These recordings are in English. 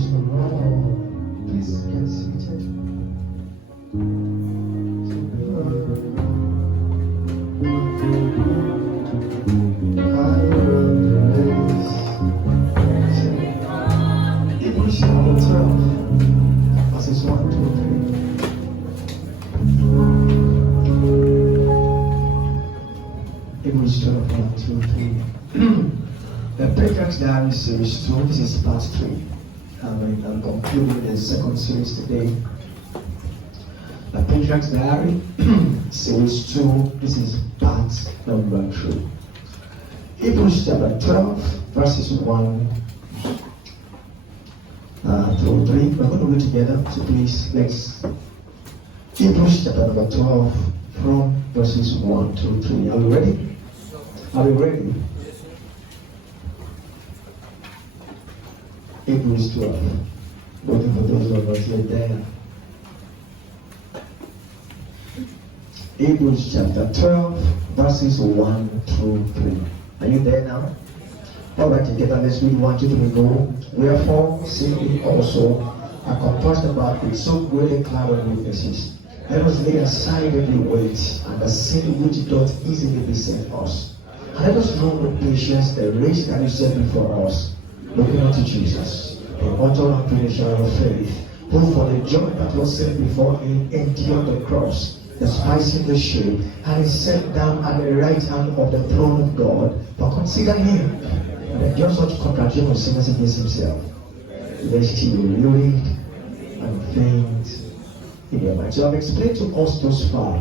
praise the Lord. Please get seated. Hebrews chapter 12, verses 1 to 3. Hebrews 12, 1 to 3. The Patriarch Diary series 2, this is part 3. I'm concluding the second series today. The Patriarch Diary series 2, this is part number 3. Hebrews chapter 12, verses 1 through 3. We're going to read together, so please let's. Hebrews chapter number 12, from verses 1 to 3. Are we ready? Are we ready? Hebrews 12. Waiting for those of us yet there. Hebrews chapter 12, verses 1 through 3. Are you there now? Alright, together let's read 1 to 3 go. Wherefore, seeing we also are compassed about with so great a cloud of witnesses, let us lay aside every weight and the sin which doth easily beset us. And let us run with patience the race that is set before us, looking unto Jesus, the author and finisher of faith, who for the joy that was set before him endured the cross, despising the shame, and is set down at the right hand of the throne of God. But consider him and endure such contradiction of sinners against himself, lest he will read and faint in your mind. So I've explained to us thus far.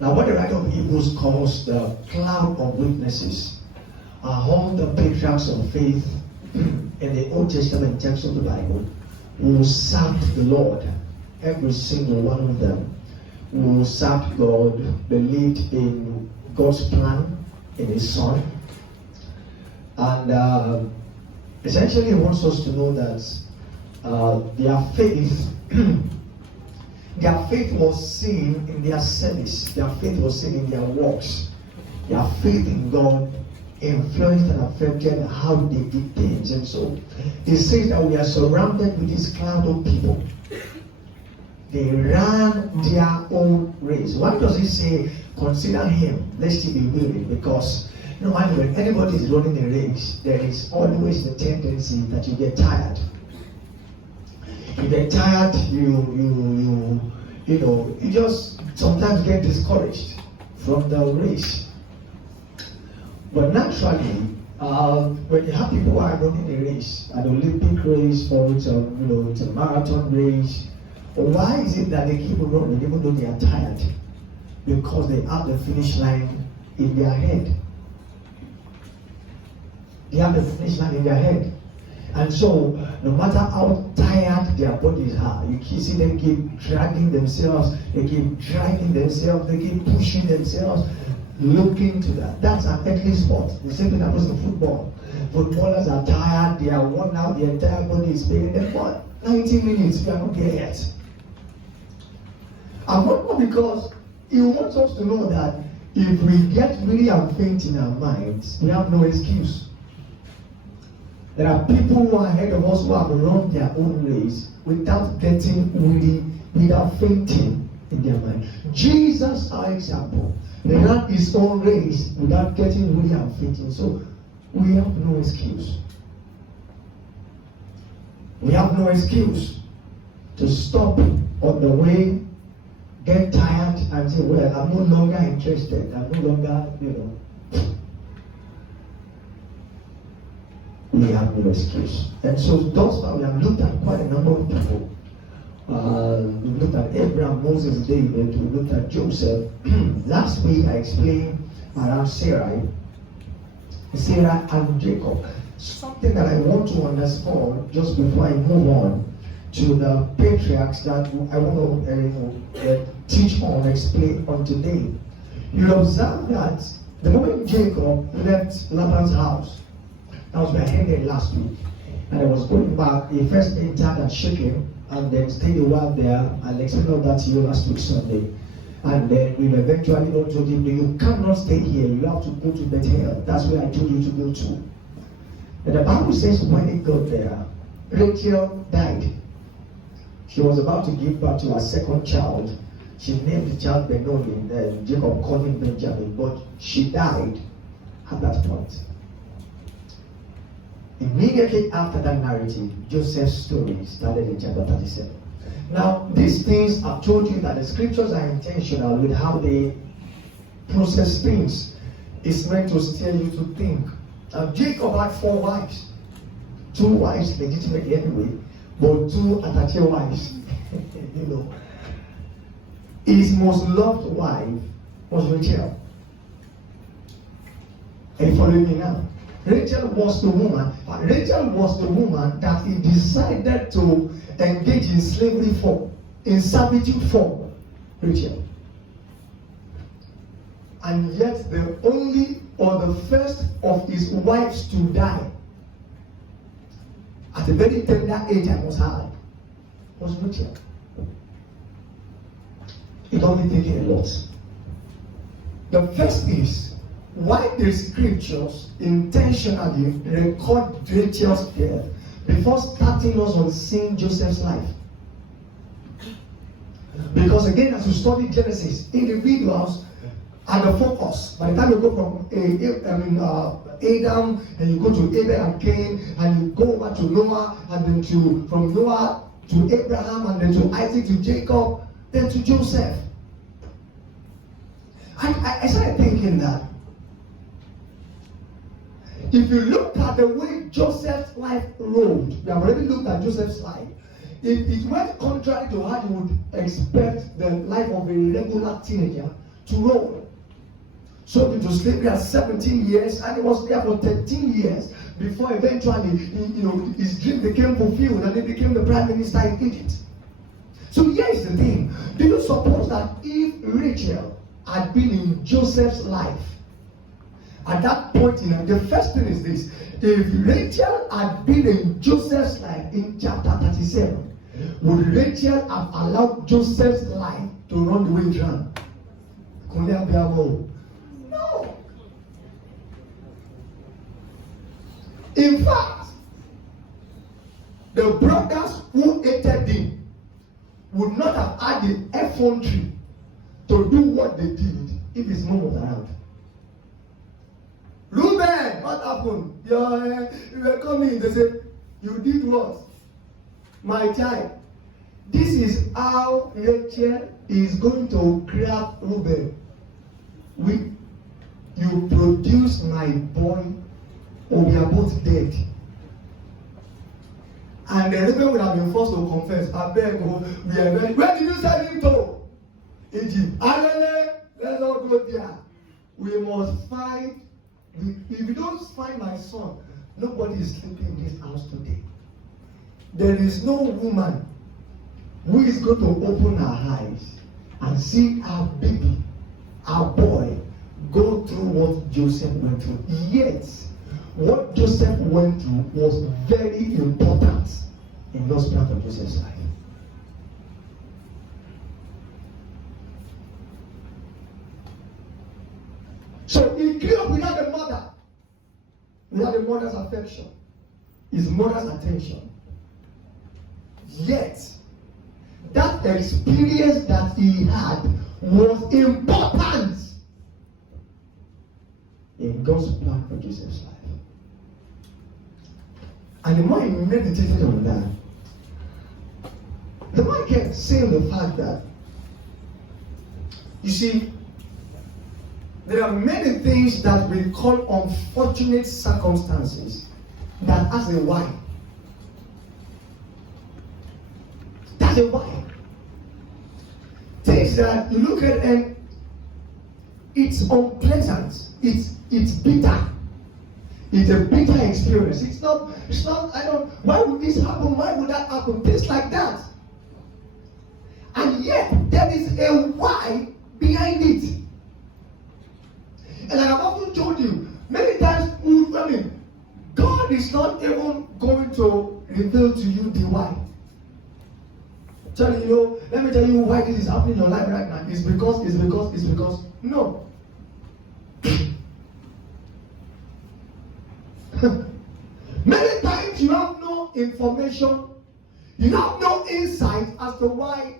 Now, what the writer of Hebrews calls the cloud of witnesses are all the patriarchs of faith in the Old Testament text of the Bible who served the Lord, every single one of them, who served God, believed in God's plan, in His Son. And essentially, He wants us to know that their faith their faith was seen in their service. Their faith was seen in their works. Their faith in God influenced and affected how they did things. And so it says that we are surrounded with this cloud of people. They ran their own race. Why does it say, consider him, lest he be weary? Because when anybody is running a race, there is always the tendency that you get tired. You get tired, you just sometimes get discouraged from the race. But naturally, when you have people who are running a race, an Olympic race or it's a marathon race, why is it that they keep running even though they are tired? Because they have the finish line in their head. They have the finish line in their head. And so, no matter how tired their bodies are, you see them keep dragging themselves, they keep dragging themselves, they keep pushing themselves, looking to that. That's an earthly sport. The same thing happens in football. Footballers are tired, they are worn out, the entire body is paying them for 90 minutes, we are not there yet. And what more, because he wants us to know that if we get really and faint in our minds, we have no excuse. There are people who are ahead of us who have run their own race without getting weary, without fainting in their mind. Jesus, our example, ran his own race without getting weary and fainting. So we have no excuse. We have no excuse to stop on the way, get tired, and say, well, I'm no longer interested. I'm no longer, We have no excuse. And so thus far we have looked at quite a number of people. We looked at Abraham, Moses, David, we looked at Joseph. Last week I explained around Sarah and Jacob. Something that I want to underscore just before I move on to the patriarchs that I want to teach on, explain on today. You observe that the moment Jacob left Laban's house, that was where I ended last week, and I was going back, he first entered at Shechem and then stayed a while there. I'll explain all that to you last week Sunday. And then we eventually told him, you cannot stay here, you have to go to Bethel. That's where I told you to go to. And the Bible says when he got there, Rachel died. She was about to give birth to her second child. She named the child Benoni, and Jacob called him Benjamin, but she died at that point. Immediately after that narrative, Joseph's story started in chapter 37. Now, these things, I've told you that the scriptures are intentional with how they process things. It's meant to steer you to think. Now, Jacob had 4 wives. 2 wives, legitimately anyway, but 2 attached wives. You know. His most loved wife was Rachel. Are you following me now? Rachel was the woman that he decided to engage in slavery for, in servitude for. Rachel. And yet the only or the first of his wives to die at a very tender age, I must add, was Rachel. It only takes a lot. The first is why the scriptures intentionally record Rachel's death before starting us on seeing Joseph's life. Because again, as you study Genesis, individuals are the focus. By the time you go from Adam, and you go to Abel and Cain, and you go over to Noah, and then from Noah to Abraham, and then to Isaac, to Jacob, then to Joseph. I started thinking that if you look at the way Joseph's life rolled, we have already looked at Joseph's life. It went contrary to how you would expect the life of a regular teenager to roll. Sold into slavery at 17 years, and he was there for 13 years before eventually, his dream became fulfilled, and he became the prime minister in Egypt. So here's the thing: do you suppose that if Rachel had been in Joseph's life at that point in time, the first thing is this: if Rachel had been in Joseph's life in chapter 37, would Rachel have allowed Joseph's life to run the way it ran? No. In fact, the brothers who hated him would not have had the effrontery to do what they did if his mom was around. Reuben, what happened? You were coming. They said, you did what? My child. This is how Rachel is going to grab Reuben. You produce my boy, or we are both dead. And the Reuben would have been forced to confess. I beg, we are ready. Where did you send him to? Egypt. Let's not go there. We must find. If you don't find my son, nobody is sleeping in this house today. There is no woman who is going to open her eyes and see our baby, our boy, go through what Joseph went through. Yet, what Joseph went through was very important in God's plan for Joseph's life. So he grew up without a mother, without a mother's affection, his mother's attention. Yet, that experience that he had was important in God's plan for Joseph's life. And the more he meditated on that, the more he kept saying the fact that, you see, there are many things that we call unfortunate circumstances that has a why. That's a why. Things that you look at and it's unpleasant. It's bitter. It's a bitter experience. It's not, why would this happen? Why would that happen? Things like that. And yet, there is a why behind it. And like I've often told you, many times, God is not even going to reveal to you the why. Let me tell you why this is happening in your life right now. It's because. No. Many times you have no information, you have no insight as to why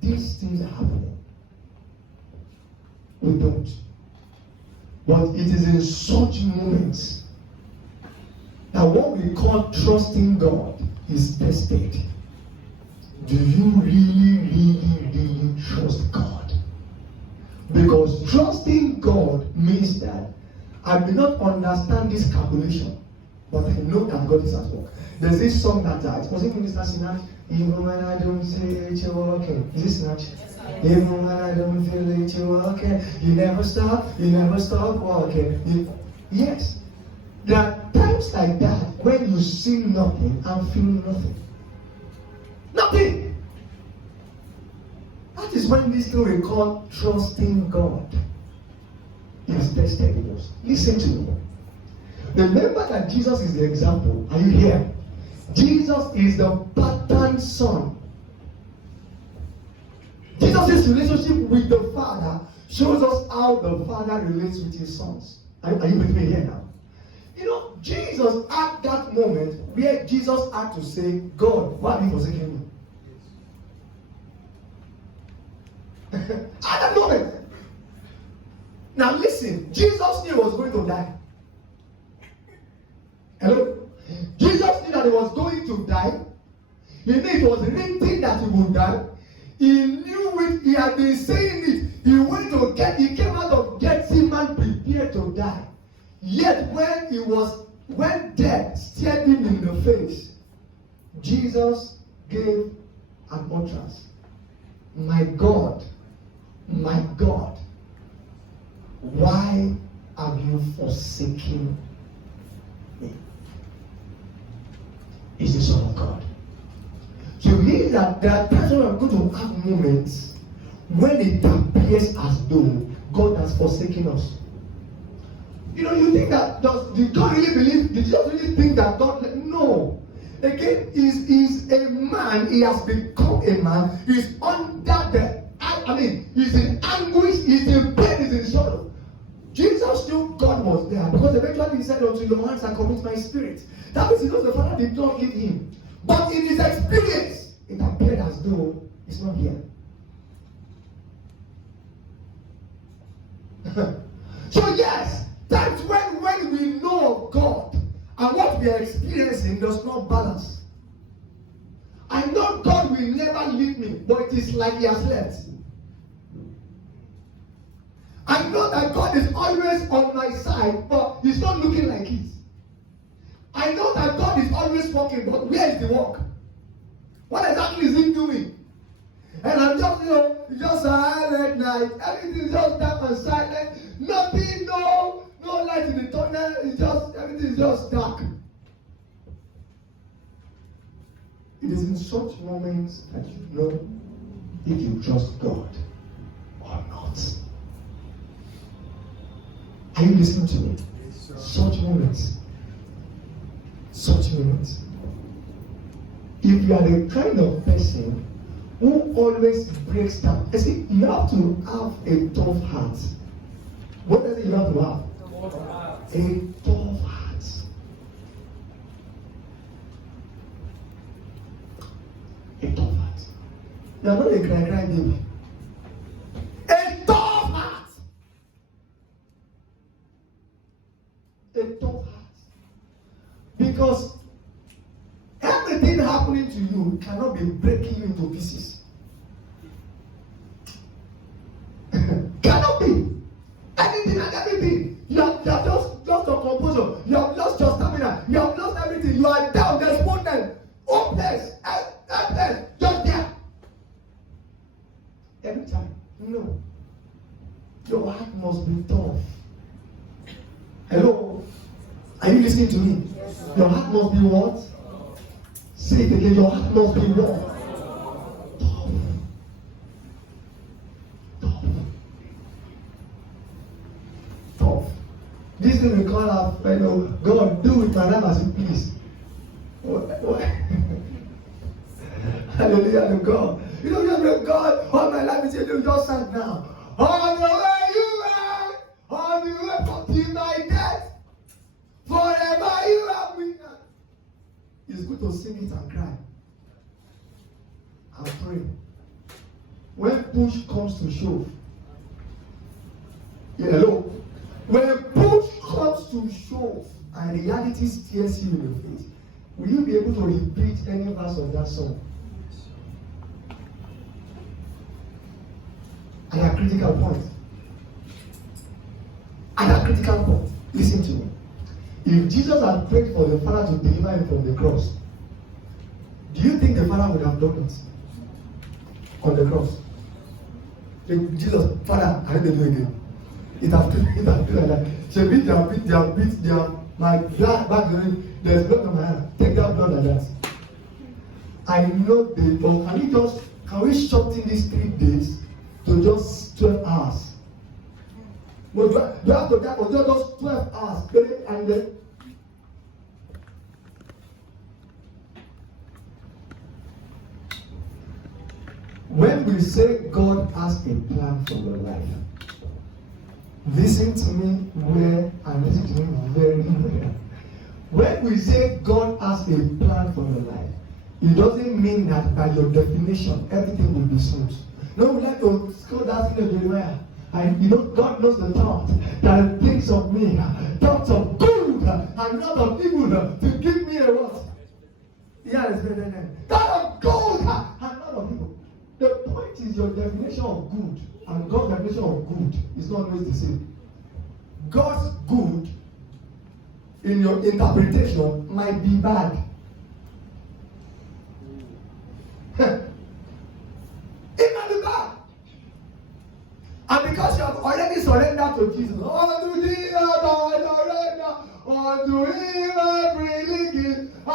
these things are happening. We don't. But it is in such moments that what we call trusting God is tested. Do you really trust God? Because trusting God means that I may not understand this calculation, but I know that God is at work. There's this song that was it Minister Sinach? Even when I don't see it, you're working. Is this Sinach? Even when I don't feel it, you're working. You never stop walking. Yes. There are times like that when you see nothing and feel nothing. Nothing. That is when this thing we call trusting God is tested in us. Listen to me. Remember that Jesus is the example. Are you here? Jesus is the pattern son. Jesus' relationship with the Father shows us how the Father relates with his sons. Are you with me here now? You know, Jesus at that moment where Jesus had to say, God, why have you forsaken me? At that moment. Now listen, Jesus knew he was going to die. Hello? Jesus knew that he was going to die. He knew it was written that he would die. He knew it, he had been saying it. He came out of Gethsemane prepared to die. Yet when death stared him in the face, Jesus gave an utterance. My God, why have you forsaken me? Is the Son of God. So it means that there are times when we're going to have moments when it appears as though God has forsaken us. You know, you think that did God really believe? Did you really think that God? No. Again, he's a man. He has become a man. He's under he's in anguish. He's in pain. He's in sorrow. Jesus knew God was there because eventually he said, "Unto your hands I commit my spirit." That means he knows the Father did not leave him. But in his experience, it appeared as though he's not here. So yes, that's when we know of God and what we are experiencing does not balance. I know God will never leave me, but it is like he has left. I know that God is always on my side, but he's not looking like it. I know that God is always working, but where is the work? What exactly is he doing? And I'm just, just silent night. Everything is just dark and silent. Nothing, no light in the tunnel. Everything is just dark. It is in such moments that you know if you trust God or not. Are you listening to me? Yes, such moments. If you are the kind of person who always breaks down, you see, you have to have a tough heart. What does it you have to have? A tough heart. A tough heart. You are not a cry baby. A tough heart. A tough heart. Because everything happening to you cannot be breaking you into pieces. Cannot be. Anything and everything. You have just lost your composure. You have lost your stamina. You have lost everything. You are down, despondent, hopeless, helpless, just there. Every time. No. Your heart must be tough. Hello? Are you listening to me? Yes, your heart must be what? Say it again. Your heart must be what? Tough. This thing we call our fellow God, do with my life as you please. Hallelujah to God. You don't just know God, all my life is you just stand now. On the way you are, on the way to my death. Forever you have witnessed. It's good to sing it and cry and pray. When push comes to shove, hello. When push comes to shove and reality stares you in the face, will you be able to repeat any verse of that song? At a critical point. At a critical point. Listen to me. If Jesus had prayed for the Father to deliver him from the cross, do you think the Father would have done it on the cross? Jesus, Father, I need to do it again. It has been like that. She beat my blood back there. There's blood on my hand. Take that blood like that. I know the but can we shorten these 3 days to just 12 hours? But you have to get just 12 hours, okay? And then when we say God has a plan for your life, listen to me well and listen to me very well. When we say God has a plan for your life, it doesn't mean that by your definition everything will be smooth. No, we like to go down in Jeremiah. And God knows the thought that He thinks of me, thoughts of good and not of evil, to give me a what? Yeah, thought of good and not of evil. The point is your definition of good and God's definition of good is not always the same. God's good in your interpretation might be bad. It might be bad. And because you have already surrendered to Jesus, unto thee I surrender, unto him I freely give. I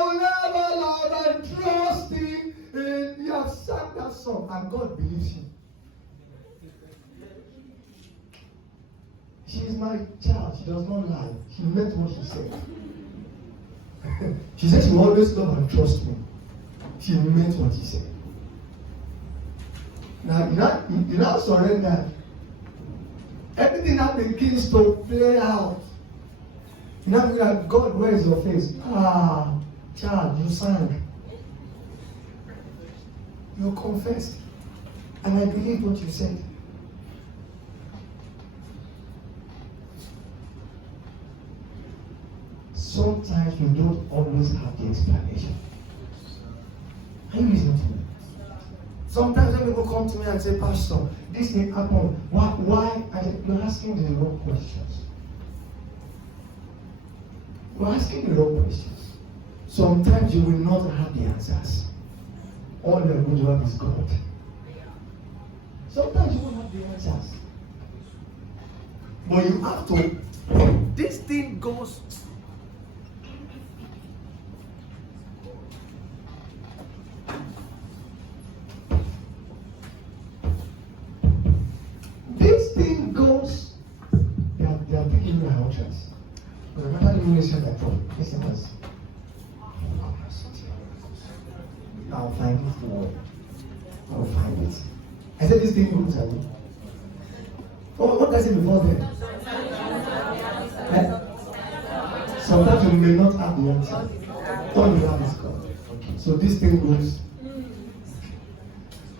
will never love and trust him. And you have sang that song, and God believes you. She is my child. She does not lie. She meant what she said. She said she will always love and trust me. She meant what she said. Now, you now surrender. Everything now begins to play out. You now feel like, God, where is your face? Child, you sang. You confessed. And I believe what you said. Sometimes we don't always have the explanation. Are you listening to me? Sometimes when people come to me and say, Pastor, this thing happened. Why? I said, you're asking the wrong questions. You're asking the wrong questions. Sometimes you will not have the answers. All you're going to have is God. Sometimes you won't have the answers. But you have to. This thing goes. This thing goes. They are picking my utterance. But remember the ministry that told me. Listen to this. I'll find it for. I'll find it. I said this thing goes away. What does it before then? Sometimes you may not have the answer. All you have is God. Okay. So this thing goes.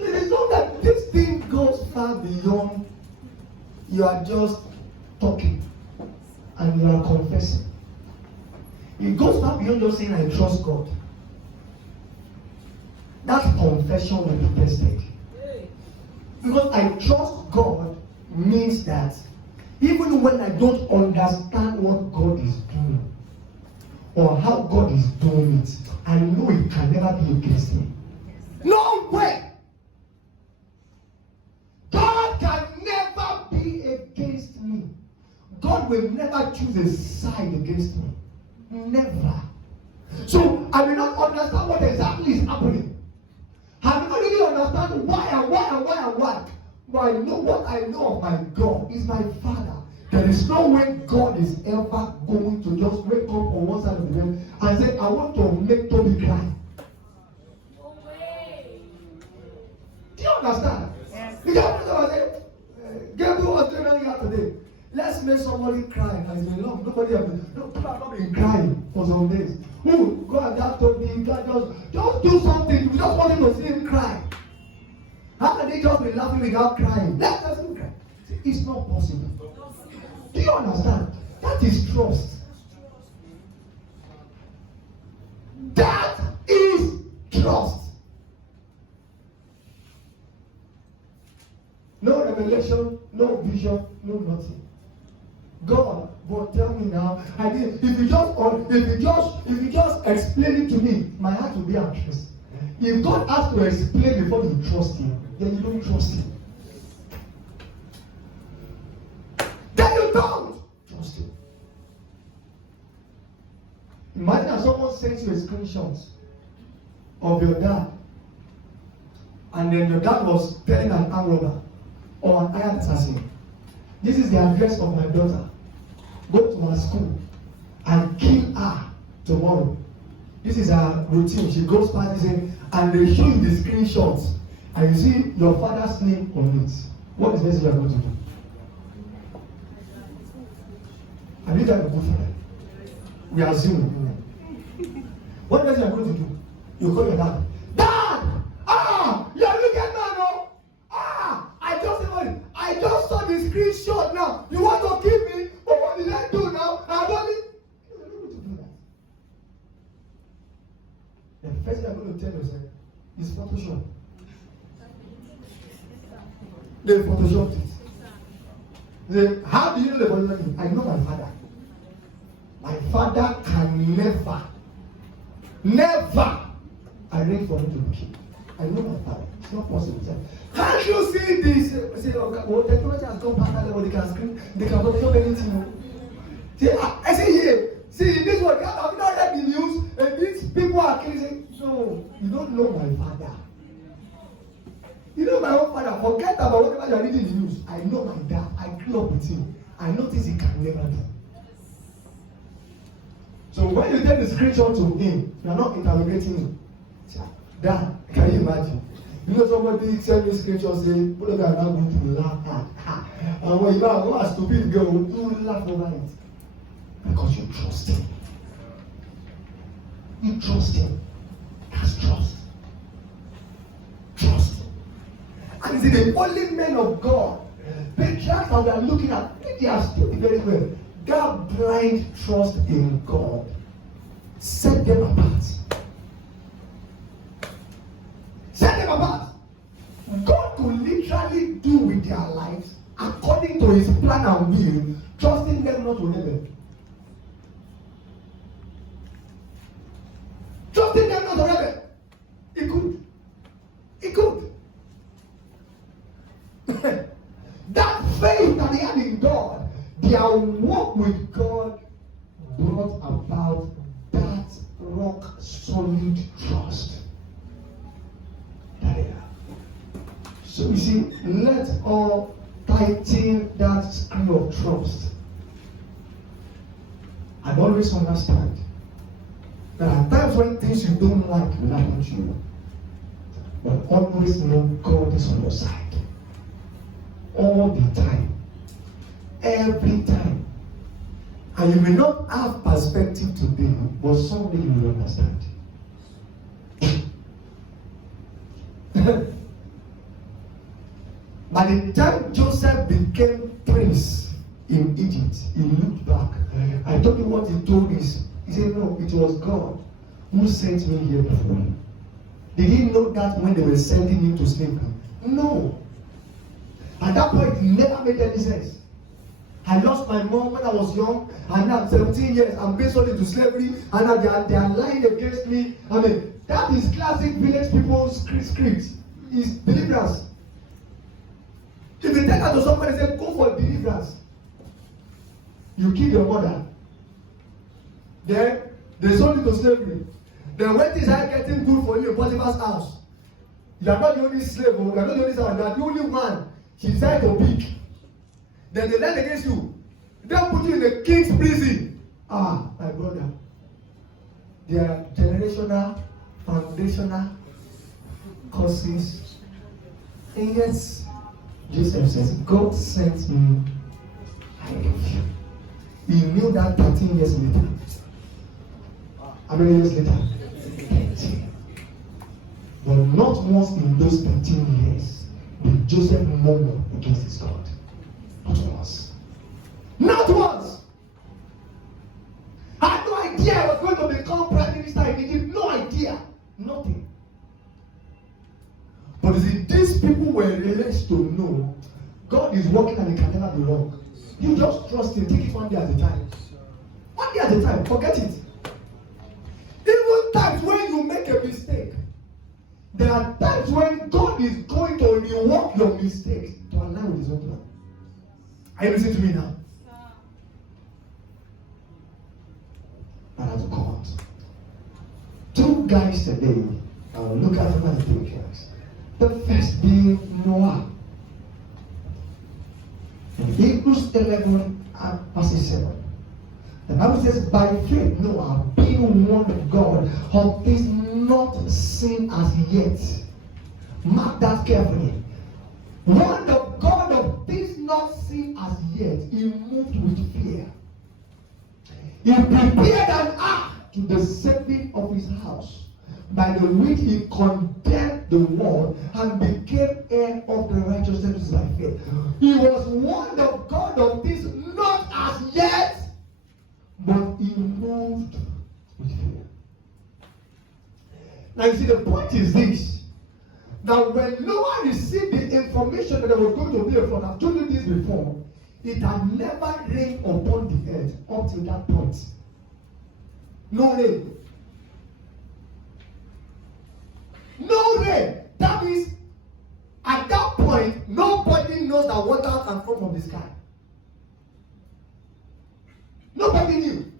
It is not that this thing goes far beyond. You are just talking and you are confessing. It goes far beyond just saying, I trust God. That confession will be tested. Because I trust God means that even when I don't understand what God is doing or how God is doing it, I know it can never be against me. No way! God can never be against me. God will never choose a side against me. Never. So I will not understand what exactly is happening. I don't really understand why. But I know what I know of my God is my Father. There is no way God is ever going to just wake up on one side of the bed and say, I want to make Toby cry. No way. Do you understand? Yes. Do you understand? Gabriel was doing here today. Let's make somebody cry. And it's been long. Nobody have been. No, people have not been crying for some days. Who? God that told me just do something, you just want him to see him cry. How can they just be laughing without crying? Let them cry. It's not possible. Do you understand? That is trust. That is trust. No revelation, no vision, no nothing. God, but tell me now, I did. If you just explain it to me, my heart will be at rest. If God has to explain before you trust Him, then you don't trust Him. Then you don't trust Him. Imagine that someone sends you a screenshot of your dad, and then your dad was telling an armed robber or an hired assassin, this is the address of my daughter. Go to her school and kill her tomorrow. This is her routine. She goes past this and they show you the screenshots and you see your father's name on it. What is this you are going to do? Have you done a good father? We assume. What is you are going to do? You call your dad. Dad! You're looking at man, no? I just saw the screenshot now. You want to kill me? But what did I do now? I don't need to do that. The first thing I'm going to tell you is Photoshop. They photoshopped it. How do you know the Photoshop? I know my father. My father can never arrange for me to be killed. I know my father. It's not possible. Can't you see this? Say, oh, technology has gone past that level. They can screen, they can Photoshop anything. See, I say here. See, in this world, have you not read the news? And these people are killing. No, you don't know my father. You know my own father. Forget about whatever you are reading in the news. I know my dad. I grew up with him. I know things he can never do. So when you take the screenshot to him, you are not interrogating him. Dad, can you imagine? You know somebody send me screenshot saying, "What are now going to laugh at?" And when you know a stupid girl, you laugh over it because you trust him. You trust him. That's trust. Trust. And it's the only men of God, patriarchs that we are looking at, they are still very well. That blind trust in God set them apart. Set them apart. God could literally do with their lives according to His plan and will, trusting them not to rebel. Trusting them not to rebel. He could. He could. That faith that they had in God, their walk with God brought about that rock solid trust that they have. So you see, let's all tighten that screw of trust and always understand that at times when things you don't like will happen to you, but always know God is on your side. All the time. Every time. And you may not have perspective today, but someday you will understand. By the time Joseph became prince in Egypt, he looked back. I told you what he told us. He said, no, it was God who sent me here before. Did he know that when they were sending him to slavery? No. At that point, it never made any sense. I lost my mom when I was young, and now I'm 17 years, I'm being sold into slavery, and now they are lying against me. I mean, that is classic village people's script. Is deliverance. If you take that to somebody and say, go for deliverance, you kill your mother. Then they sold you to slavery. Then when things are getting good for you in Potiphar's house, you are not the only slave, you are not the only servant, you are the only one. She decided to pick. Then they lie against you. They put you in the king's prison. Ah, my brother. They are generational, foundational causes. And yes, Joseph says, God sent me. I love you. He knew that 13 years later. How many years later? 13. But not once in those 13 years did Joseph murmur against his God. Not once. Not once. I had no idea I was going to become prime minister in Egypt. No idea. Nothing. But you see, these people were raised to know God is working and it can never be wrong. You just trust Him. Take it one day at a time. One day at a time. Forget it. Even times when you make a mistake, there are times when God is going to reward your mistakes to align with His own plan. Are you listening to me now? I have to come out. Two guys today, I will look at them as two guys. The first being Noah. In Hebrews 11 and verse 7. The Bible says, by faith Noah, being warned of God of things not seen as yet. Mark that carefully. Warned of God of things not seen as yet, he moved with fear. He prepared an ark to the saving of his house, by the which he condemned the world and became heir of the righteousness by faith. He was warned of God of this not as yet, but he moved with fear. Now you see, the point is this: that when Noah received the information that there was going to be a flood, I've told you this before, it had never rained upon the earth up to that point. No rain. No rain. That means at that point, nobody knows that water can come from the sky. Nobody knew.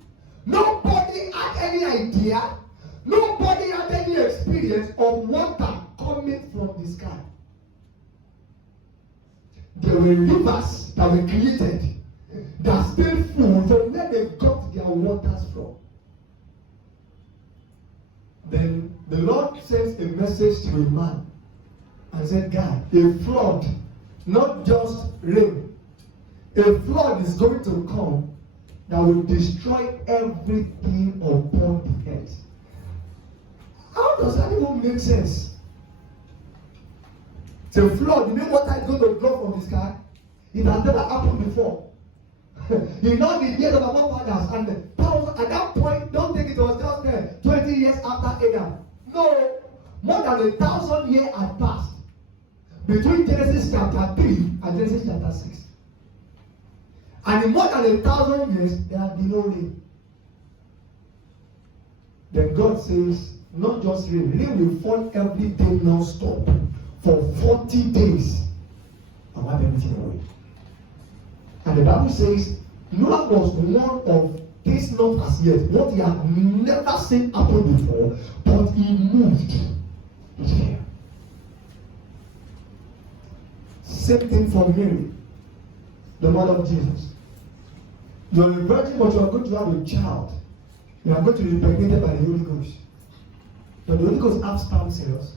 Nobody had any idea. Nobody had any experience of water coming from the sky. There were rivers that were created that still full from where they got their waters from. Then the Lord sends a message to a man and said, God, a flood, not just rain, a flood is going to come that will destroy everything upon the earth. How does that even make sense? It's a flood. You know what is going to drop from the sky? It has never happened before. You know the years of our fathers and at that point, don't think it was just 20 years after Adam. No, more than 1,000 years had passed between Genesis chapter 3 and Genesis chapter 6. And in more than 1,000 years, there had been no rain. Then God says, not just rain, rain will fall every day non-stop for 40 days and wipe everything away. And the Bible says, Noah was one of this not as yet, what he had never seen happen before, but he moved with fear. Same thing for Mary, the mother of Jesus. You are a virgin, but you are going to have a child. You are going to be impregnated by the Holy Ghost. But the Holy Ghost have sperm cells.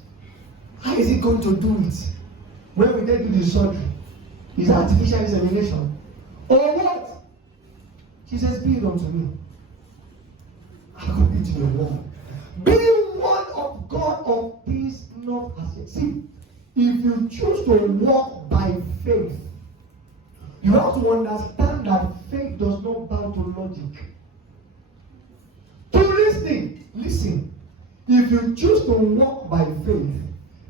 How is he going to do it? When will they do the surgery? Is artificial insemination? Or what? She says, be it unto me according to your word. Be one of God of this not as yet. See, if you choose to walk by faith, you have to understand that faith does not bow to logic. To listen. If you choose to walk by faith,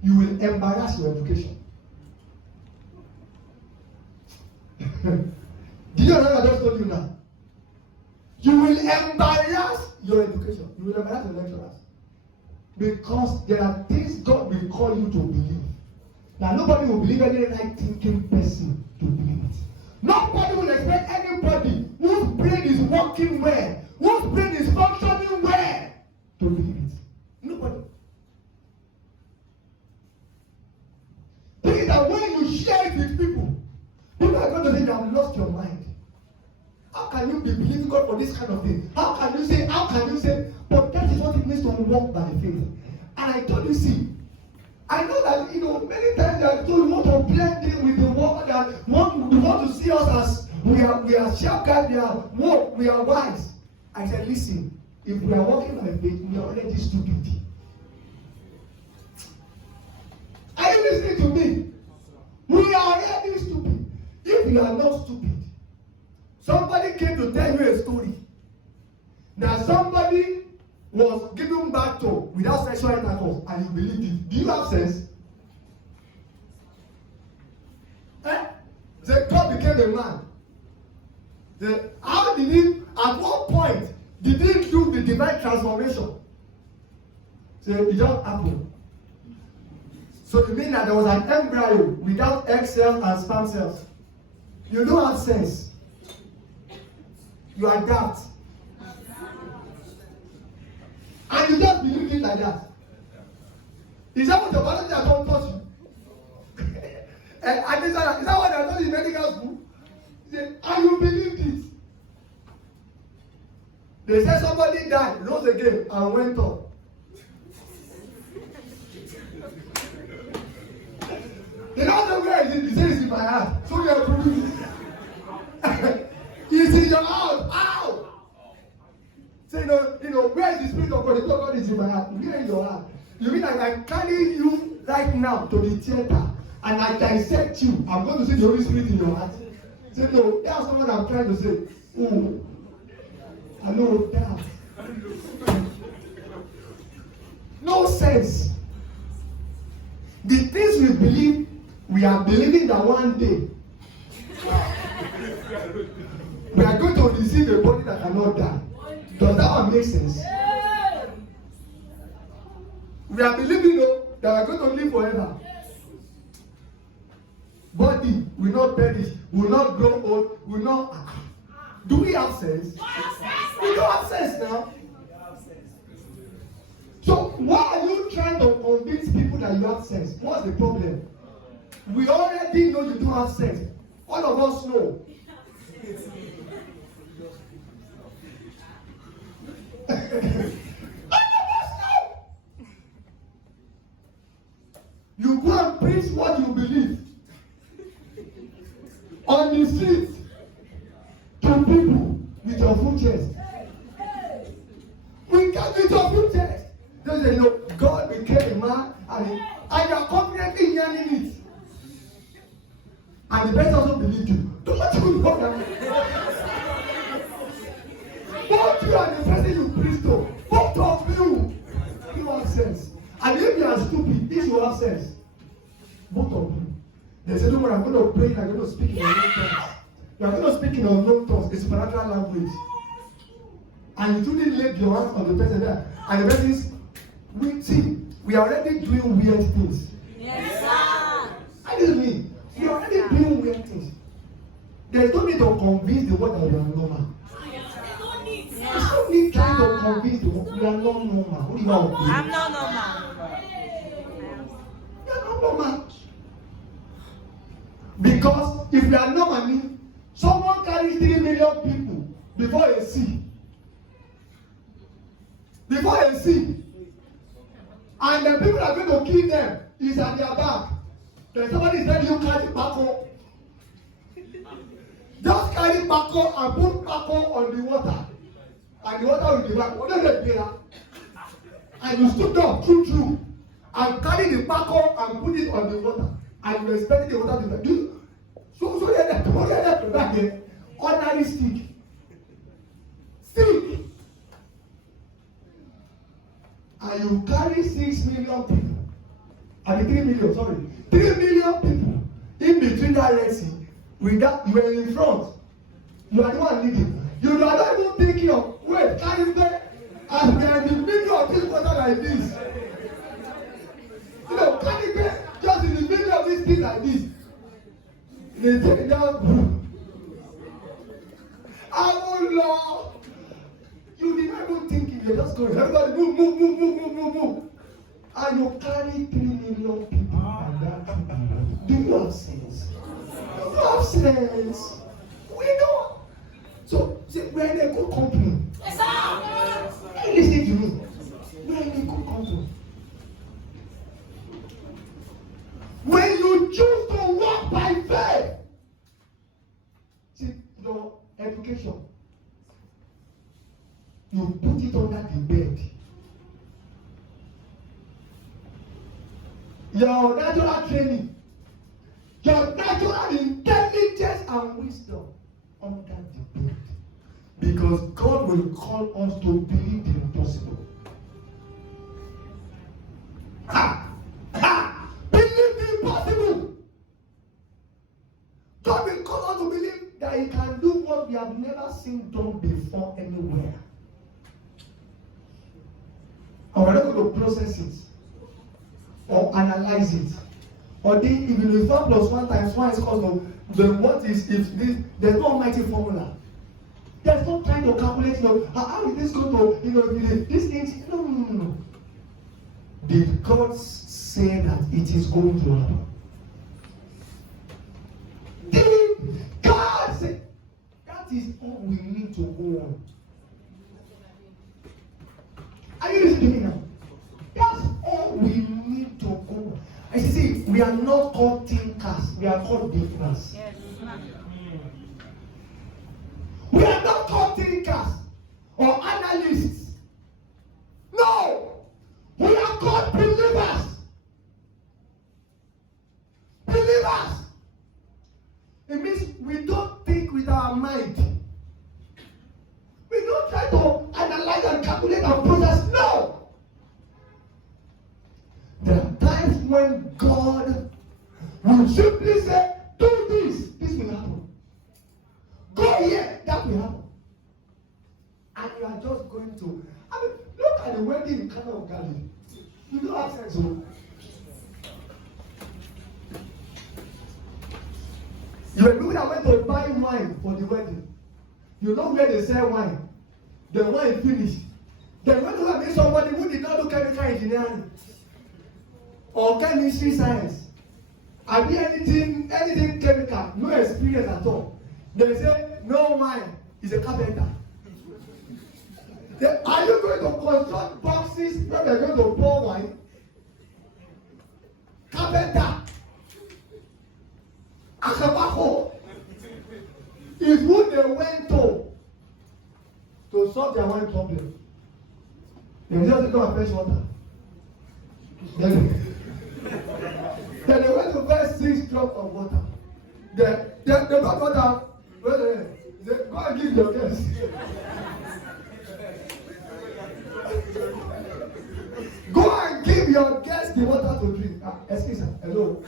you will embarrass your education. Do you know what I just told you now? You will embarrass your education. You will embarrass your lecturers. Because there are things God will call you to believe. Now, nobody will believe any right thinking person to believe it. Nobody will expect anybody whose brain is working well, whose brain is functioning well, to believe it. Nobody. Think that when you share it with people, people are going to say you have lost your mind. How can you be believing God for this kind of thing? How can you say, but that is what it means to walk by faith. And I told you, see, I know that, many times I told you want to blend in with the world and want to see us as we are sharp guys, we are wise. I said, listen, if we are walking by faith, we are already stupid. you are not stupid. Somebody came to tell you a story that somebody was given back to without sexual intercourse, and you believed it. Do you have sense? The God became a man. How did he, at what point did he do the divine transformation? It just happened. So you mean that there was an embryo without egg cells and sperm cells? You don't have sense. You are daft. And you just believe it like that. Is that what the biology has not taught you? And is that what they are taught in medical school? And you believed it. They said somebody died, rose again, and went up. They don't know where is it. They say it's in my heart. So you are proving it. It's in your heart. Ow! Say, where is the Spirit of God? The Spirit of God is in my heart. Where is your heart? You mean I can carry you right now to the theater and I dissect you? I'm going to see the Holy Spirit in your heart. Say, no, that's not what I'm trying to say. Oh, I know that. No sense. The things we believe, we are believing that one day we are going to receive a body that cannot die. Does that one make sense? We are believing that we are going to live forever. Body will not perish, will not grow old, will not. Do we have sense? We don't have sense now. So why are you trying to convince people that you have sense? What's the problem? We already know you don't have sense. All of us know. You go and preach what you believe on the street to people with your full chest. We can't with your full chest. Just say, God became a man and you are confidently hearing it. And the person also believed you. Don't you know that? Both you and the person you preach to, both of you have sense. And if you are stupid, if you have sense, both of you. They say, no, I'm going to pray, I'm going to speak in unknown tongues. You are going to speak in unknown tongues, it's supernatural language. And you truly laid your hands on the person there. And the person is, we are already doing weird things. Yes, sir. I didn't mean, we are already doing weird things. There is no need to convince the world that we are normal. There's no need trying to convince the world we are not normal. What do you want? I'm not normal. We are not normal. Because if we are normal, someone carries 3 million people before a sea. Before a sea. And the people are going to kill them is at their back. Then somebody said you carry Paco. Just carry Paco and put Paco on the water. And the water will divide. What does that mean? And you stood up through and carry the Paco and put it on the water. And you expect the water to divide. So let back there. Ordinary stick. Stick. And you carry 6 million people. I mean 3 million, sorry. 3 million people in between that Red Sea. With that, you are in front. You are the one leading. You are not even thinking of, wait, carry back. And we are in the middle of this water like this. Carry back just in the middle of this thing like this. They take it down. Oh Lord. You did not even think it. You're just going. Everybody move. And you carry 3 million people like that. Do you have sense? You have sense. We don't. So, we're in a good company. Yes, sir. Hey, listen to me. We're in a good company. When you choose to walk by faith, see, your education, you put it under the bed. Your natural training, your natural intelligence and wisdom under debate. Because God will call us to believe the impossible. Believe the impossible. God will call us to believe that He can do what we have never seen done before anywhere. And we're not going to process it or analyze it. Or then, even if 1 plus 1 times 1 is equal to, then what is if this? There's no almighty formula. There's no trying to calculate, how is this going to, this thing, no. Did God say that it is going to happen? Did God say? That is all we need to go on. Are you listening now? That's all we need to go on. I see, we are not called thinkers, we are called thinkers. Yes. We are not called thinkers or analysts. No! We are called believers. Believers. It means we don't think with our mind. We don't try to analyze and calculate and process. No! There are times when God will simply say, do this will happen. Go here, that will happen. And you are just going to, look at the wedding in Cana of Galilee. You don't have sense. You were people that went to buy wine for the wedding. You know where they sell wine. The wine finished. Then when you have somebody who did not do chemical engineering or chemistry science, have you anything chemical, no experience at all. They say no wine is a carpenter. Then, are you going to construct boxes where they're going to pour wine? Carpenter. Akabaho is who they went to solve their wine problem. They just go and fetch water. Then they went to fetch 6 drops of water. Then they got water. Go and give your guest. Go and give your guest the water to drink. Excuse me. Hello.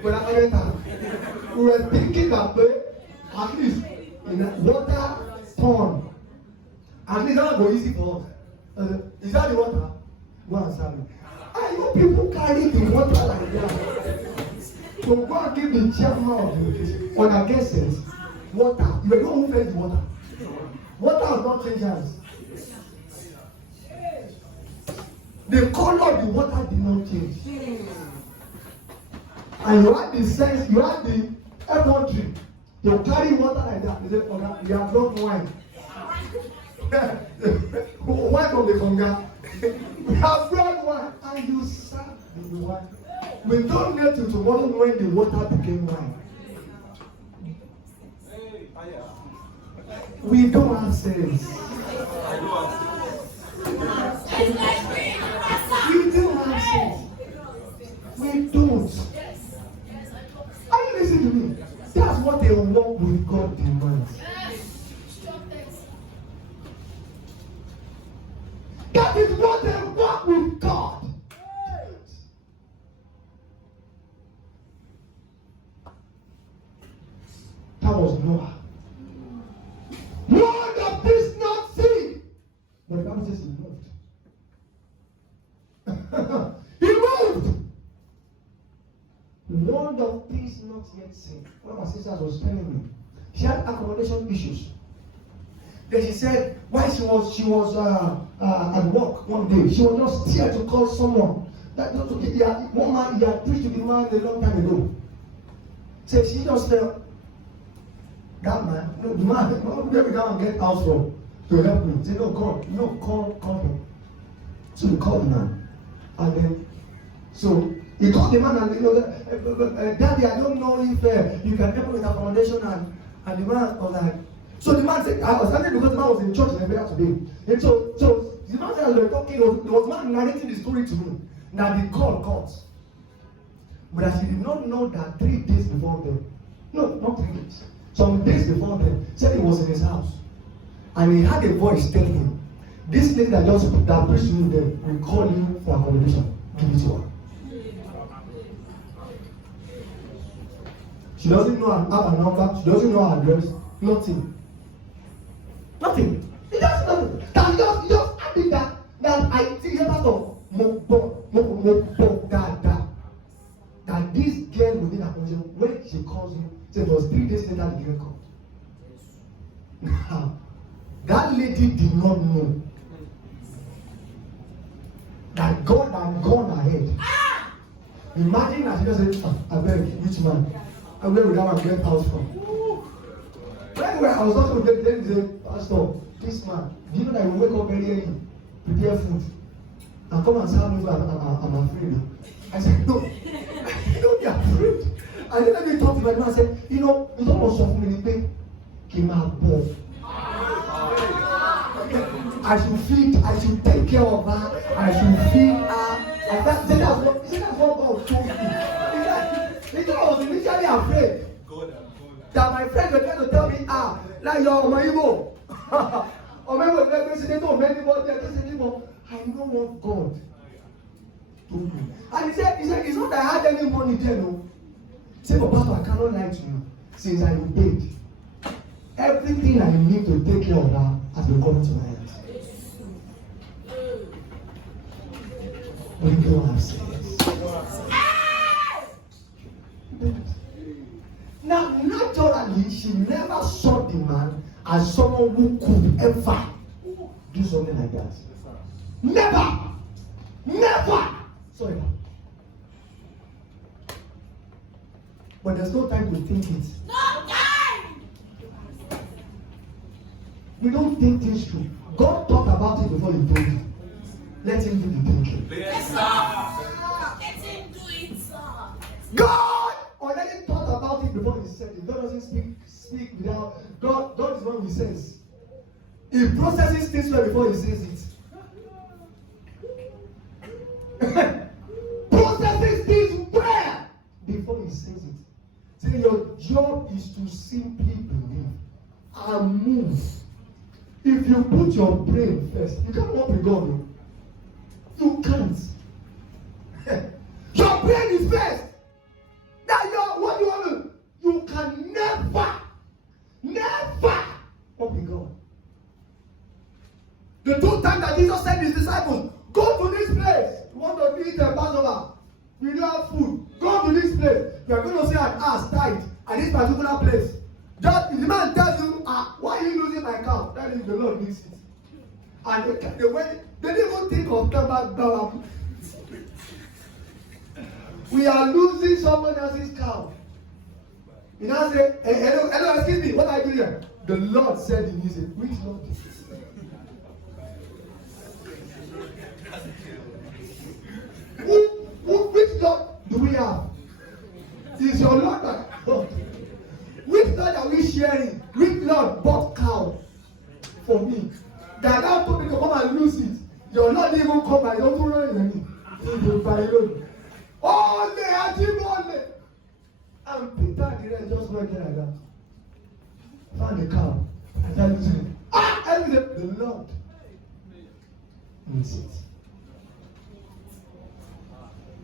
When I went out, we were thinking that at least in a water pond, at least that will go easy for us. Is that the water? Go and serve me. And you people carry the water like that. So go and give the chairman of the on our guests water. You are not who fetch water. Water has not changed hands. The color of the water did not change. And you had the sense, you had the effrontery to carry water like that. They say, "Oh, you have drunk wine." Wine from the conga. We have drunk wine, and you serve the wine. We don't need to tomorrow when the water became wine. We don't have sense. We don't have sense. We don't. Are you listening to me? That's what a walk with God demands. That is what a walk with God demands. That was Noah. Lord of this not see. But the Bible says he moved. He moved. Lord of things not yet seen. One of my sisters was telling me she had accommodation issues. Then she said while she was at work one day, she was just scared to call someone. One man, he had preached to the man a long time ago. So she just felt that man, no, the man, where we go and get house from to help me. Say, no, God, no, call him. So we called the man. And then, so he called the man and Daddy, I don't know if you can help me with accommodation. And the man was like, so the man said, I was standing because the man was in church in Nigeria today. And so the man said, as we were talking, there was man narrating the story to me. Now the call comes. But as he did not know that 3 days before them, No, not 3 days. Some days before then, said he was in his house. And he had a voice telling him, this lady that preached to you there will call you for accommodation. Give it to her. She doesn't know have a number, she doesn't know her address, nothing. Nothing. He just nothing. He just added that I think pastor that this girl will need accommodation. When she calls you, say it was 3 days later the girl called. Now, that lady did not know that God had gone ahead. Imagine that she just said, I beg, which man? And where would that man get house from? Anyway, I was talking with them, they said, Pastor, this man, do you know that he will wake up very early, prepare food, and come and serve me food, I'm afraid. I said, no, don't be afraid. And then let me talk to my man and said, you don't want something anything. Give my boy. I should take care of her, I should feed her. And that's what God told me. He thought I was initially afraid that my friends were trying to tell me, like you're my Igbo. Or maybe we're president or anybody, I know what God told me. And he said, it's not that I had any money there, no. He said, but Pastor, I cannot lie to you. Since I obeyed, everything I need to take care of her has been coming to my hands. We don't have sense. Now, naturally, she never saw the man as someone who could ever do something like that. Never. Sorry. But there's no time to think it. No time. We don't think things through. God thought about it before He told you. Let Him do the thinking. Yes, sir. Let Him do it, sir. God already thought about it before He said it. God doesn't speak without. God is one He says. He processes things well before He says it. Processes things well before He says it. So your job is to simply believe and move. If you put your brain first, you can't walk with God. No? You can't. Your brain is first. What do you want to do? You can never walk with God. The 2 times that Jesus said His disciples, go to this place. You want to eat a Passover. We don't have food. Go to this place. You are going to see an ass tight at this particular place. Just if the man tells you, why are you losing my cow? That is the Lord needs it. And they didn't even think of come back. We are losing someone else's cow. You now say, hello, excuse me, what are you doing here? The Lord said He needs it. Which Lord? Which Lord do we have? Is your Lord that God? Which Lord are we sharing? Which Lord bought cow for me? That now told me to come and lose it. Your Lord didn't even come and don't run in. Only Ajimole. And Peter the rest just went there like that. Found the cow. And started losing it. The Lord needs it.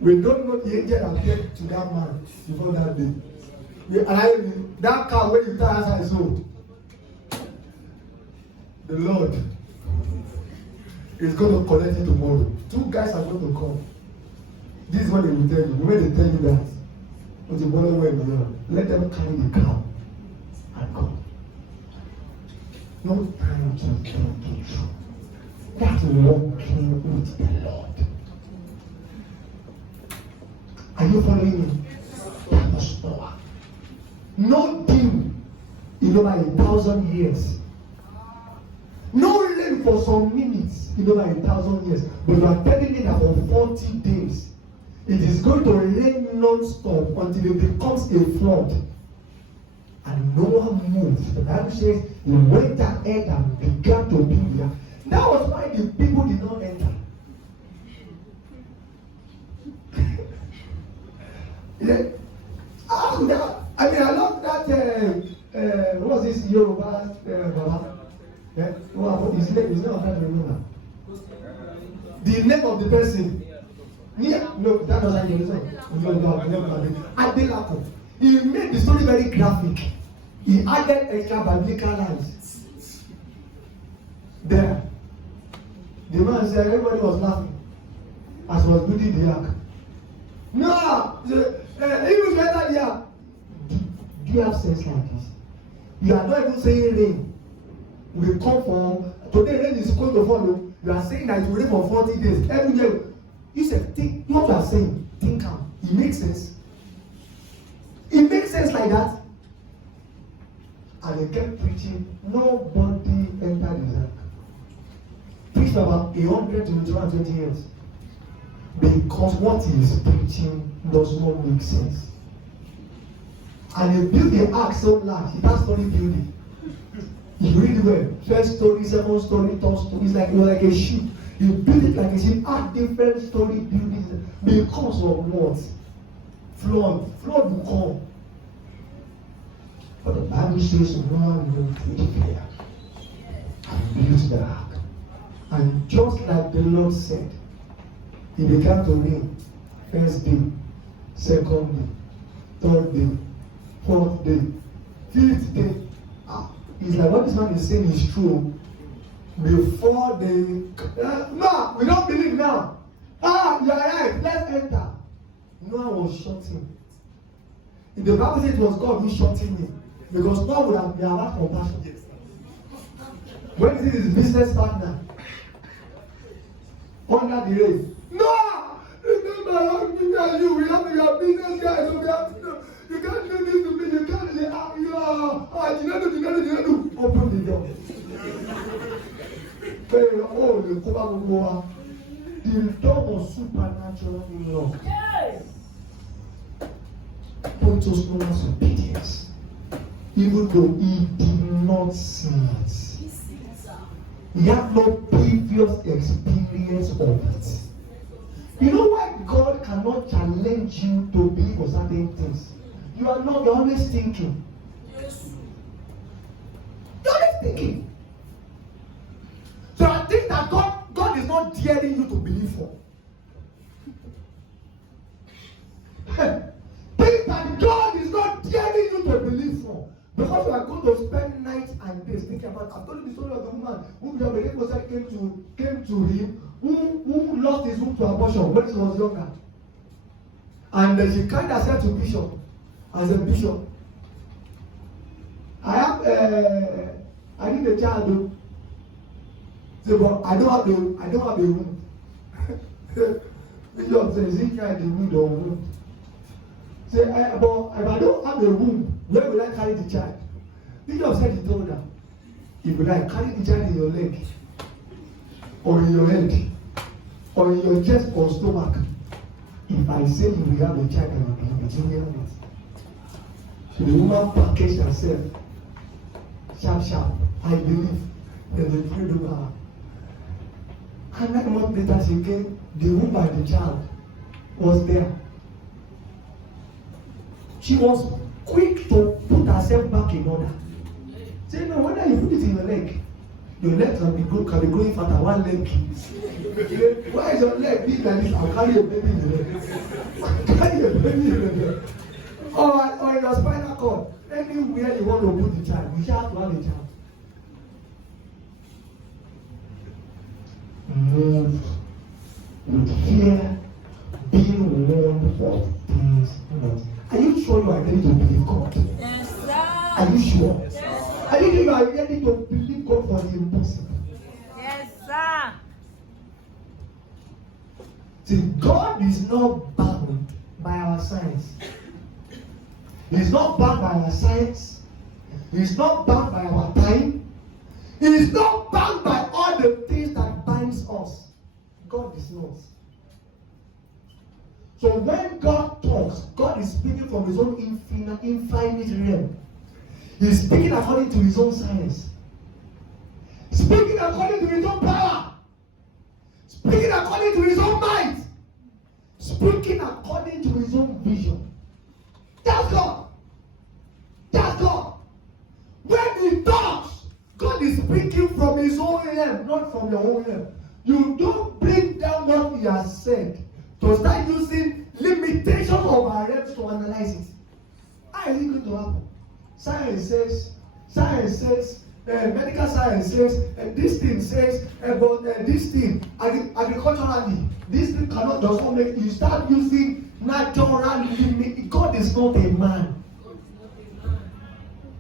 We don't know the angel appeared to that man before that day. That cow when you tell us I sold. The Lord is going to collect it tomorrow. 2 guys are going to come. This is what they will tell you. When they tell you that, but the boy went beyond. Let them carry the cow and come. No time to think it through. That's walking with the Lord. Are you following me? That was Noah. No dew in over 1,000 years. No rain for some minutes in over 1,000 years. But you are telling me that for 40 days, it is going to rain non-stop until it becomes a flood. And Noah moved. The Bible says he went ahead and began to build there. That was why the people did not enter. I love that this Yoruba Baba? Yeah? Well, his name is not that remember. The name of the person. Yeah, no, that doesn't mean so. Adelako. He made the story very graphic. He added extra biblical lines. There. The man said everybody was laughing as he was building the ark. No! He was better the ark. Do you have sense like this? You are not even saying rain will come for today, rain is going to follow. You are saying that it will rain for 40 days. Every day. You said, think what you are saying. Think calm. It makes sense. It makes sense like that. And they kept preaching. Nobody entered the ark. Preached about 100 to 220 years. Because what he is preaching does not make sense. And they built the ark so large. It has story building. You read it well. First story, second story, third story. It's like a ship. You build it like a ship. Add different story buildings because of what? Flood. Flood will come. But the Bible says Noah moved with fear and built the ark. And just like the Lord said, it began to rain. First day, second day, third day, fourth day, fifth day. It's like what this man is saying is true. Before they no, we don't believe now. You are right, let's enter. Noah was shouting. In the Bible says it was God who shot him because Noah would have had compassion. When he sees his business partner under the rain, no! Remember, me and you, we have to be a business guys, so we have to know. You can't do this to me, you can't say, you don't do. Open the door. The door was supernaturally locked. Point us Noah's obedience. Even though he did not see it. He had no previous experience of it. You know why God cannot challenge you to believe for certain things? You're always thinking. You're always thinking. So I think that God is not daring you to believe for. Think that God is not daring you to believe for. Because you are going to spend nights and days thinking about. I've told you the story of the woman who came to him, who lost his womb to abortion when she was younger. And she carried herself to Bishop. As a bishop, I need a child. So, but I don't have a womb. Bishop says, is he carrying the womb or womb? Say, but if I don't have a womb, where will I carry the child? Bishop said he told her, if you like, carry the child in your leg, or in your head, or in your chest or stomach. If I say you will have a child, I will give it. You will have it. So the woman packaged herself. Sharp. I believe. Then they prayed over her. And 9 months later she came. The womb by the child was there. She was quick to put herself back in order. Say no, whether you put it in your leg can be growing faster. One leg. Why is your leg big like this? I'll carry a baby in the leg. Carry a baby in the leg. Or in your spinal cord. Anywhere you want to put the child, you shall have to have a child. Move with fear, being warned for things not. Are you sure you are ready to believe God? Yes, sir. Are you sure? Yes, sir. Are you ready to believe God for the impossible? Yes, sir. See, God is not bound by our science. He is not bound by our science. He is not bound by our time. He is not bound by all the things that binds us. God is not. So when God talks, God is speaking from his own infinite realm. He is speaking according to his own science. Speaking according to his own power. Speaking according to his own might. Speaking according to his own vision. That's God. That's God. When speaking from his own realm, not from your own realm. You don't bring down what he has said to start using limitations of our realms to analyze it. How is it going to happen? Science says, medical science says, this thing says, about this thing, agriculturally, this thing does not make, you start using natural limit. God is not a man.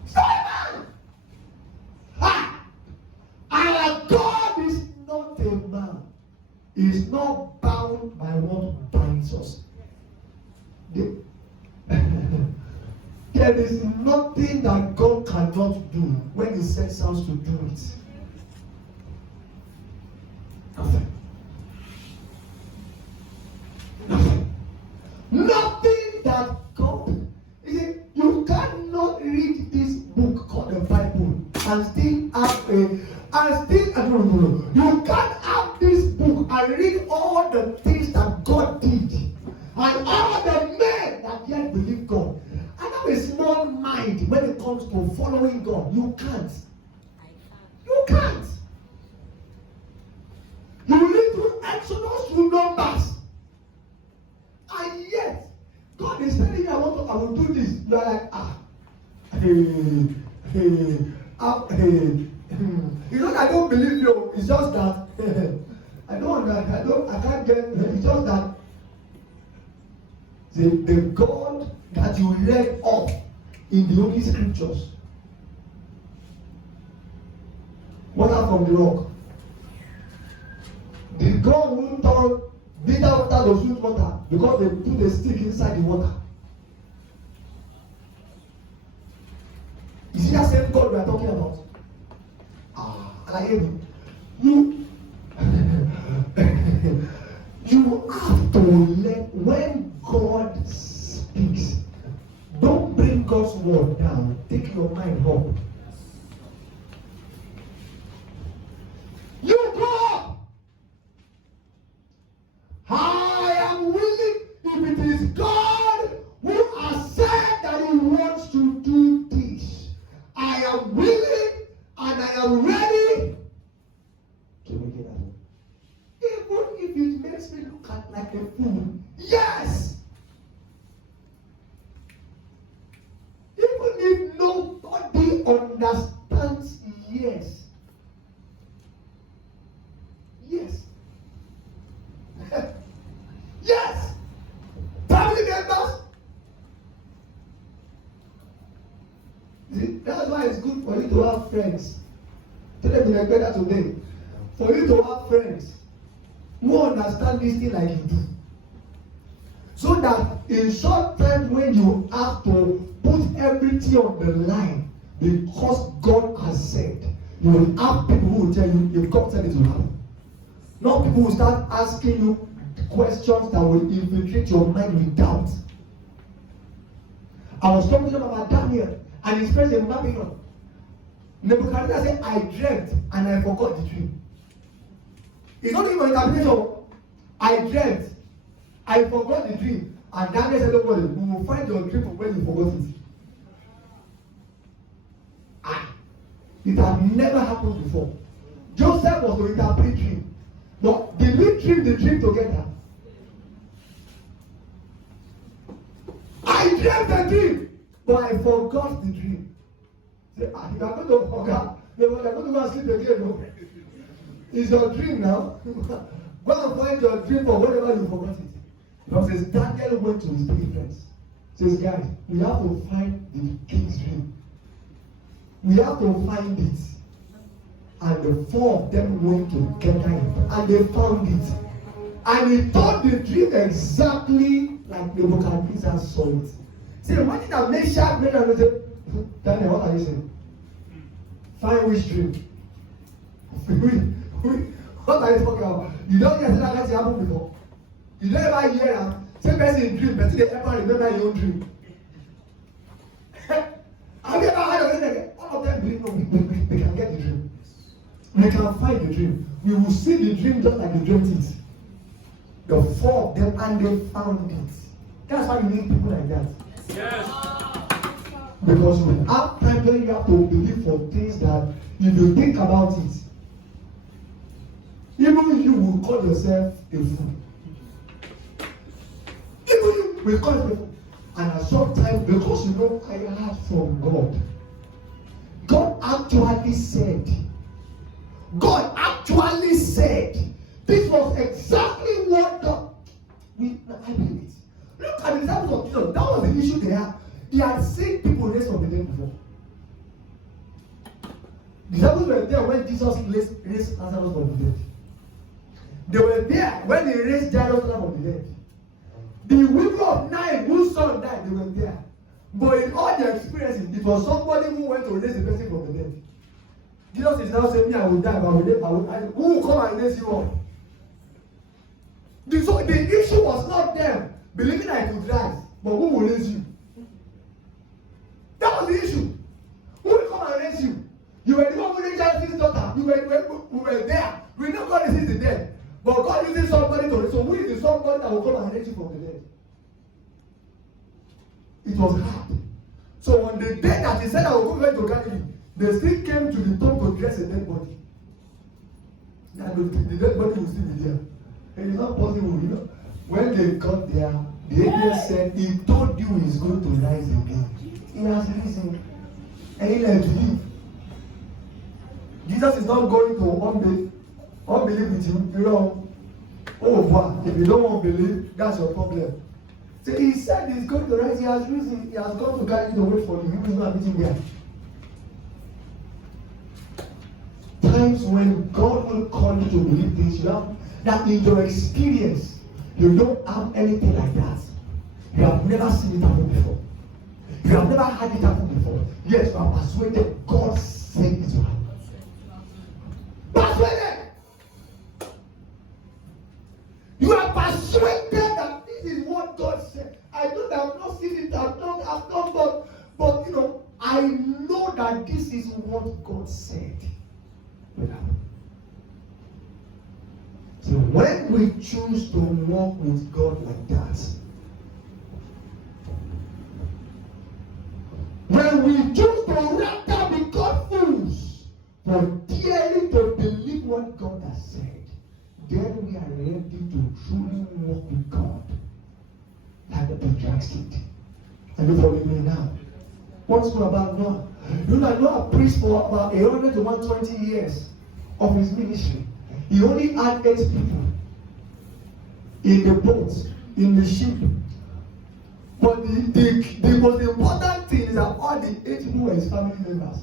It's not a man. Our God is not a man. He is not bound by what binds us. There is nothing that God cannot do when he sets out to do it. Nothing. Nothing that God. You cannot read this book called the Bible and still have you can't have this book and read all the things that God did and all the men that yet believe God. I have a small mind when it comes to following God. You can't. You can't. You read through Exodus, through Numbers, and yet God is telling you, I will do this. You are like, you know, I don't believe you. It's just that I can't get. It's just that the God that you read of in the Holy Scriptures, water from the rock, the God who turned bitter water to sweet water because they put a stick inside the water. You see that same God we are talking about? Like you you have to let when God speaks. Don't bring God's word down. Take your mind up. You go. I am willing. If it is God who has said that he wants to do this, I am willing and I am ready to make it happen. Even if it makes me look like a fool, yes. Even if nobody understands, yes. Yes. Yes. Family members. That's why it's good for you to have friends. Tell them you better today. For you to have friends who understand this thing like you do. So that in short time when you have to put everything on the line because God has said, you will have people who will tell you if God said it will happen. Not people who start asking you questions that will infiltrate your mind with doubt. I was talking about Daniel and his friends in Babylon. Nebuchadnezzar said, I dreamt and I forgot the dream. It's not even interpretation. I dreamt, I forgot the dream. And Daniel said, don't worry, we will find your dream from when you forgot it. It had never happened before. Joseph was to interpret dream. But did we dream the dream together? I dreamt the dream, but I forgot the dream. Say, you are going to forget. You are going to go and sleep again. No? It's your dream now. Go and find your dream for whenever you forgot it. Because says Daniel went to his three friends. Says, guys, we have to find the king's dream. We have to find it. And the four of them went together and they found it. And he told the dream exactly like Nebuchadnezzar saw it. See, what did that Meshach made and say, Daniel, what are you saying? Find which dream? What are you talking about? You don't get that has happened before. You don't ever hear that. Same person in dream, but they ever remember your own dream. Have you ever heard of it? All of them believe no, we can get the dream. We can find the dream. We will see the dream just like the dream is. The four of them and they found it. That's why you need people like that. Yes. Because we have time when you have to believe for things that if you think about it, even you will call yourself a fool. Even you will call yourself a fool. And at some time, because you know I heard from God, God actually said, this was exactly what God. I believe it. Look at the examples of Jesus. That was the issue they had. They had seen people raised from the dead before. The disciples were there when Jesus raised Lazarus from the dead. They were there when he raised Jairus from the dead. The widow of Nain whose son died, they were there. But in all their experiences, it was somebody who went to raise the person from the dead. Jesus is now saying, I will die, but who will come and raise you up? So the issue was not them believing I could rise, but who will raise you? That was the issue. Who will come and raise you? You were the one who raised Jairus' daughter. We were there. We know God is the dead. But God uses somebody to raise. So who is the somebody that will come and raise you from the dead? It was hard. So on the day that he said I will go back to Galilee, they still came to the tomb to dress a dead body. And the dead body will still be there. And it's not possible, you know. When they got there, the angel said, he told you he's going to rise again. He has risen. And he let believe. Jesus is not going to unbelieve with you. You know, oh wow, if you don't want to believe, that's your problem. So he said he's going to rise, he has risen, he has gone to Galilee to wait for you. He is not meeting there. Times when God will call you to believe this, you know, that in your experience, you don't have anything like that. You have never seen it happen before. You have never had it happen before. Yes, you are persuaded God said it will happen. Persuaded! You are persuaded that this is what God said. I know that I've not seen it, I've not, but you know, I know that this is what God said. So when we choose to walk with God like that, when we choose to rather become fools for daring to believe what God has said, then we are ready to truly walk with God like the Patriarch did. And you follow me now. What's more about Noah? You know, Noah preached for about 100 to 120 years of his ministry. He only had 8 people in the boat, in the ship. But the most important thing is that all the 8 people were his family members.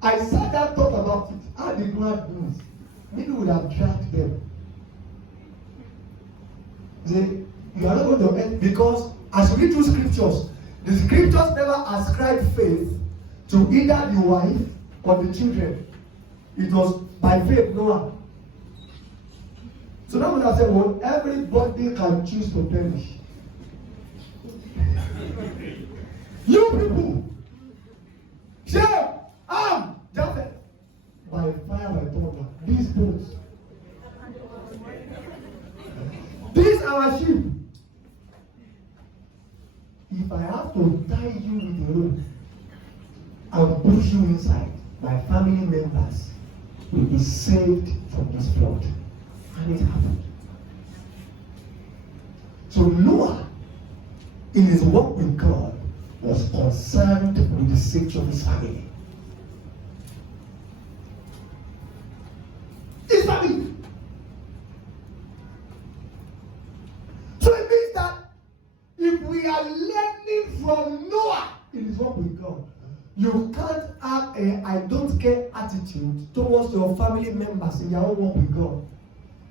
I sat down and thought about it. How the God knows. Maybe would have dragged them. You are not going to end because as you read through scriptures, the scriptures never ascribe faith to either the wife or the children. It was by faith, Noah. So now when I say, well, everybody can choose to perish. You people, Shem, Ham, Japheth, by fire, by thunder, these boats. These are our sheep. If I have to tie you with a rope and push you inside, my family members will be saved from this flood. And it happened. So Noah, in his walk with God, was concerned with the safety of his family. His family. So it means that if we are learning from Noah in his walk with God, you can't have a I don't care attitude towards your family members in your own walk with God.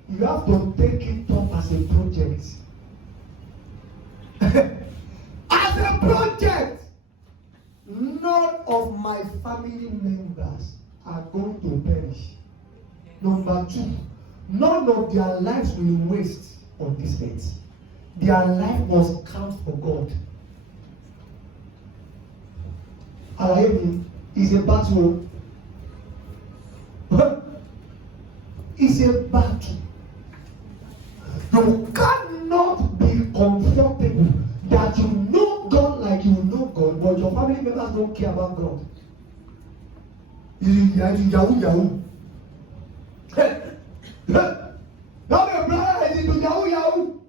You have to take it up as a project. As a project, none of my family members are going to perish. Number 2, none of their lives will waste on this earth. Their life must count for God. It's a battle. It's a battle. You cannot be comfortable that you know God like you know God, but your family members don't care about God. Yahoo. Now your brother is into Yahoo.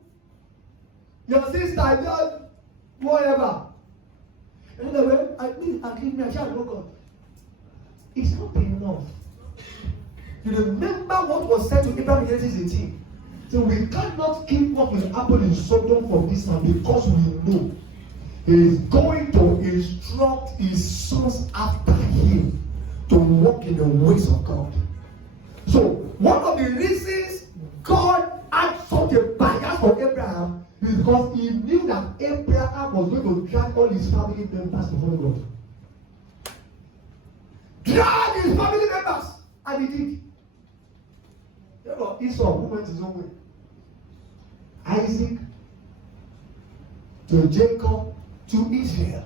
Your sister just whatever. Anyway, I shall know God. It's not enough. You remember what was said to Abraham in Genesis 18? So we cannot keep what will happen in Sodom for this man because we know he is going to instruct his sons after him to walk in the ways of God. So one of the reasons God had such a bias for Abraham is because he knew that Abraham was going to drag all his family members before God. Drag his family members, and he did. You know, Esau who went his own way. Isaac to Jacob to Israel.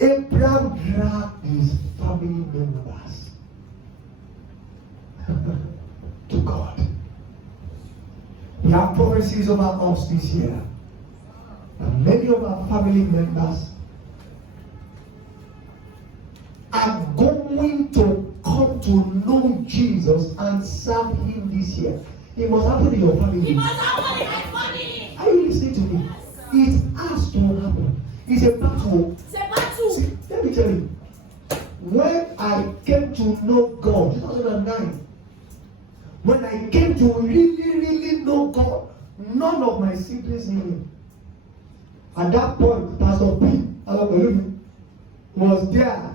Abraham dragged his family members to God. We have prophecies over us this year. And many of our family members are going to come to know Jesus and serve him this year. It must happen in your family. It must happen in my family. Are you listening to me? It has to happen. It's a battle. It's a battle. See, let me tell you. When I came to know God, 2009, when I came to really know God, none of my siblings knew him. At that point, Pastor P, was there.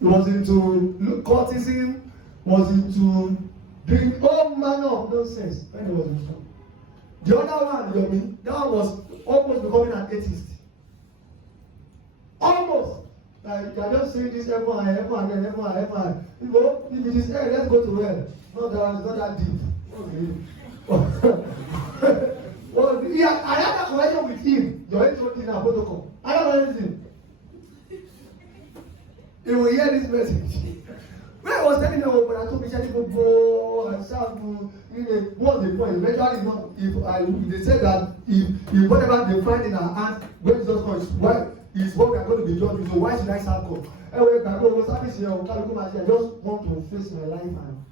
He was into cultism, was into doing all manner of nonsense when he was in school. The other one, that one was almost becoming an atheist. Almost. Like, you are just saying this everyone. You know, if it is hell, let's go to hell. Not that deep. Okay. Well, yeah, I had a conversation with him. Your intro in our protocol. I don't know anything. He will hear this message. When I was telling him, but I told me, go and serve you. What's the point? Eventually, not if they said that if whatever they find in our hands, when Jesus comes, why is what we are going to be judged. So why should I serve God? Anyway, I go service here. I just want to face my life, and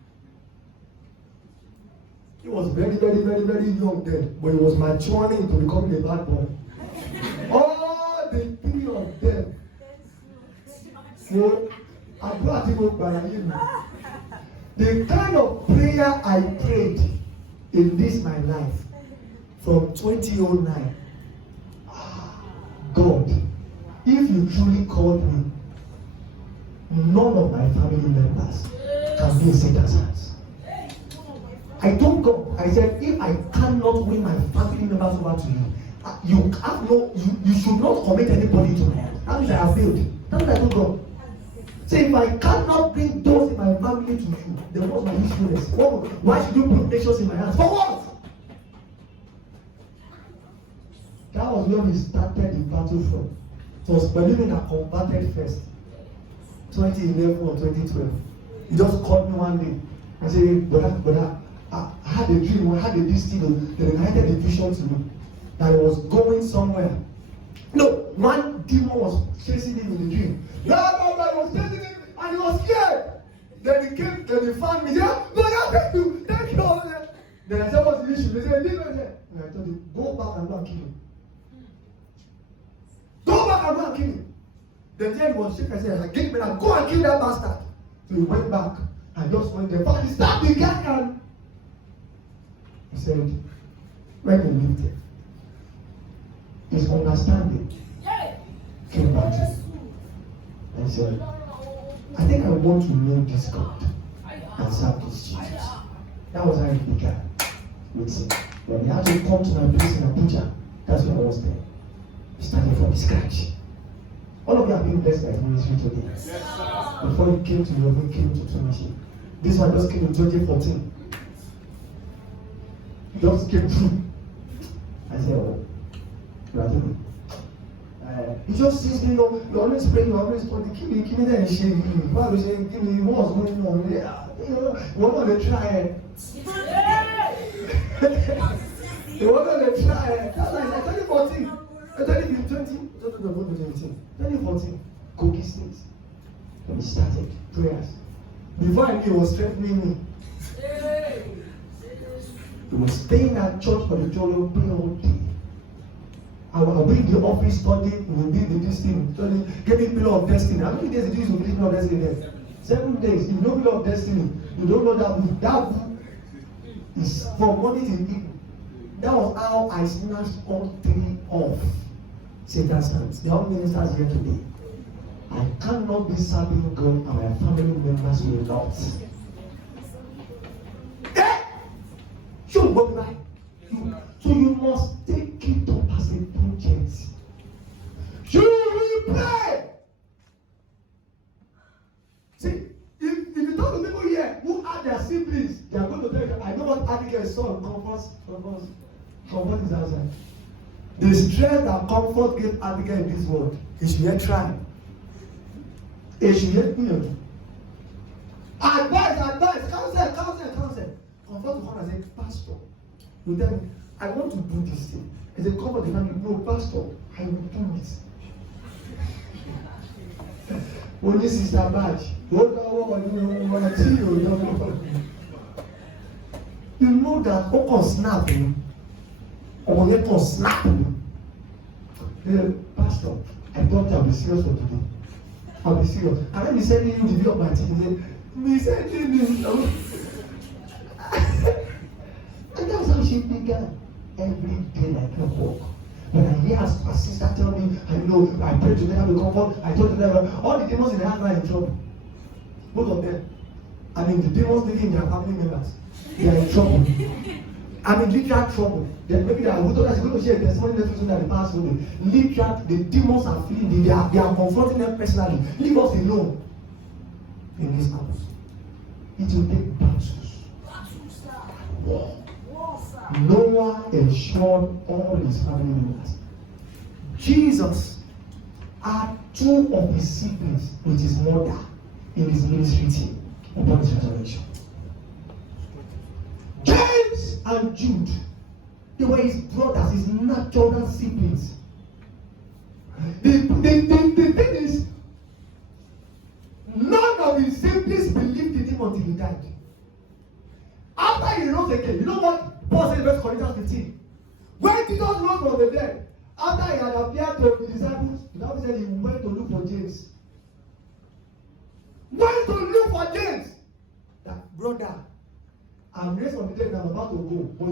he was very young then, but he was maturing into becoming a bad boy. All the three of them. So, the kind of prayer I prayed in this my life from 2009. God, if you truly called me, none of my family members can be in Satan's hands. I told God, I said, if I cannot win my family members over to you, you should not commit anybody to my hands. That means I have failed. That's what I told God. Say, if I cannot bring those in my family to you, then what's my usefulness? Why should you put nations in my hands? For what? That was when we started the battle from. It was believing that converted first. 2011 or 2012. He just called me one day and said, brother, I had a dream, I had this thing, they united the vision to me that I was going somewhere. No, one demon was chasing him in the dream. No, he was chasing him and he was scared. Then he came, then he found me there. No, thank you. Then I said, what's the issue? They said, leave him there. And I told him, go back and go and kill him. Go back and go and kill him. Then he was shaking and said, get me now, go and kill that bastard. So he went back and just went there. But he stabbed the guy and he said, when he lived there, his understanding came back to him. And he said, I think I want to know this God and serve this Jesus. That was how it began with him. When he had to come to my place in Abuja, that's when I was there. Starting from scratch. All of you have been blessed by ministry today. Yes, before you came to your home, came to Tumishi. This one just came in 2014. Just came through. I said, oh, brother. He just sees me, you always pray, you always pray. Give me that shit. Why was saying, give me what's going on? What want to try? You want to try? That's like 2014. 2014, Kogi State. when it started. Prayers. Before I knew, it was strengthening me. He was staying at church auditorium, praying all day. I will be in the office studying, we will be in this thing, studying, getting pillar of destiny. How many days did you use to believe pillar of destiny there? 7 days. If you know pillar of destiny, you don't know that book. That book is from morning till evening. That was how I snatched all 3 off Satan's hands. The whole ministers here today. I cannot be serving God and my family members will not. So you must take it up as a project. You will pray. See, if you talk to people here who have their siblings, they are going to tell you, I know what Abigail's son comfort is outside. The strength that comfort gave Abigail in this world is yet trying. It should yet be. Advice, counsel. Comfort the one and say, Pastor, you tell me, I want to do this thing. I say, comfort the family. No, Pastor, I will do it. Only Sister Badge. You know that Oko snap you. Or let us snap you. Pastor, I thought I'll be serious for today. I'll be serious. And let me send you the video of my team. Me sending you. And that's how she began. Every day like clockwork. When I hear her sister tell me, I know, I pray together with comfort, I told them, all the demons in the house are in trouble. Both of them. I mean, the demons living in their family members, they are in trouble. I mean, literal trouble. Then maybe they are going to share a testimony next week that they pass away. Literal, the demons are fleeing, they are confronting them personally. Leave us alone in this house. It will take battles. War. Noah ensured all his family members. Jesus had 2 of his siblings with his mother in his ministry team upon his resurrection. James and Jude, they were his brothers, his natural siblings. The thing is, none of his siblings believed in him until he died. After he rose again, you know what Paul said in 1 Corinthians 15? When Jesus rose from the dead, after he had appeared to the disciples, the Bible said he went to look for James. Went to look for James. That brother, I'm raised from the dead and I'm about to go, but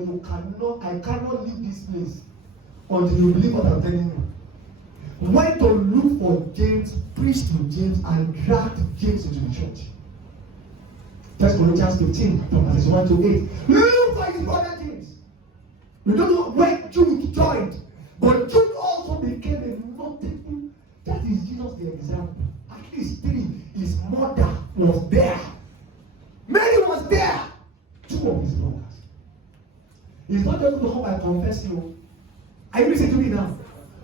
I cannot leave this place until you believe what I'm telling you. Went to look for James, preached to James, and dragged James into the church. 1 Corinthians 15, from verses 1 to 8. Look for his brother James. We don't know when Jude joined, but Jude also became a notable. That is Jesus the example. At least 3. His mother was there. Mary was there. 2 of his brothers. He's not just going to come and confess you. Are you listening to me now?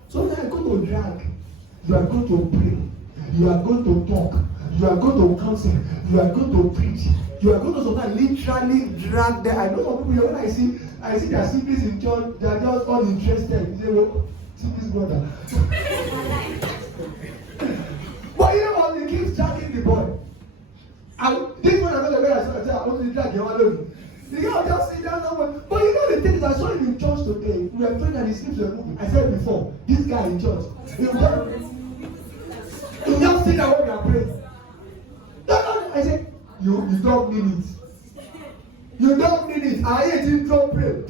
So you are going to drag. You are going to pray. You are going to talk. You are going to counsel. You are going to preach. You are going to sometimes literally drag them. I know some people here, when I see their siblings in church, they are just all interested. They say, well, see this brother. But you know what? They keep dragging the boy. And this one, I say, I want to drag him alone. The girl just sit down somewhere. But you know the thing is, I saw him in church today. We were praying and his sleeps were moving. I said before, this guy in church. He just sit down when we are praying. No. I said, you don't mean it. You don't mean it. I hate him, don't pray.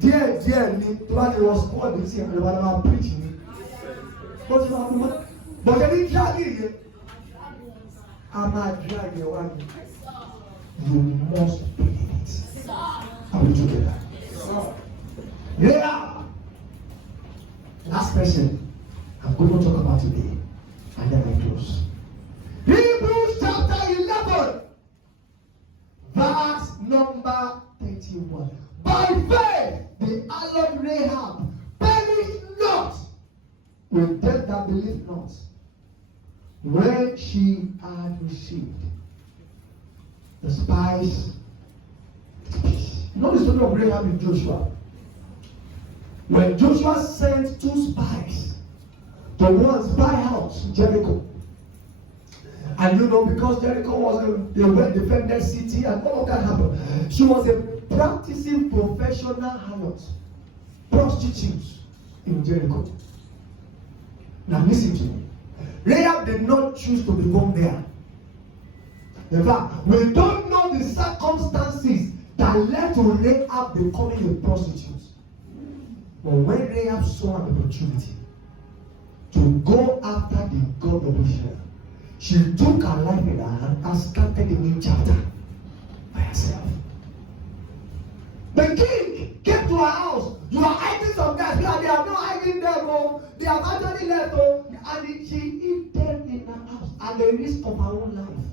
Dear. It was called this year, and I'm preaching. But can you drag it again? I'm not dragging one. You must believe it. Are we together? Yeah. Last person I'm going to talk about today, and then I close. Hebrews chapter 11, verse number 31. By faith, the harlot Rahab perished not with them that believed not, when she had received the spies. You know the story of Rahab in Joshua? When Joshua sent 2 spies to go and spy out Jericho, And you know, because Jericho was a well-defended city and all of that happened, she was a practicing professional harlot, prostitute in Jericho. Now listen to me. Rahab did not choose to be born there. In fact, we don't know the circumstances that led to Rahab becoming a prostitute. But when Rahab saw an opportunity to go after the God of Israel, she took her life in her hand and started a new chapter by herself. The king came to her house. You are hiding some guys. They are not hiding them. Oh. They have actually left. Oh. And she hid them in her house at the risk of her own life.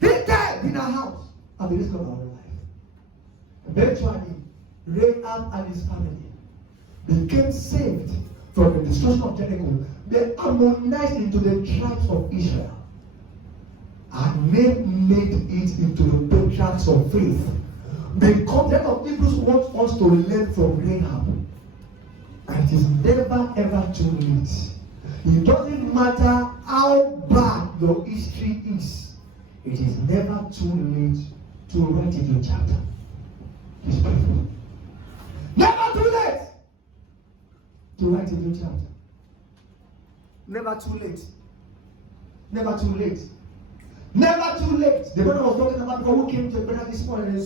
Hid them in her house at the risk of her own life. Eventually, Rahab and his family became saved from the destruction of Jericho. They harmonized into the tribes of Israel. And made it into the patriarchs of faith. The content of Hebrews wants us to learn from Rahab. And it is never ever too late. It doesn't matter how bad your history is. It is never too late to write a new chapter. Please pray for me. Never too late to write a new chapter. Never too late. Never too late. Never too late. The man was talking about God who came to Better this morning. The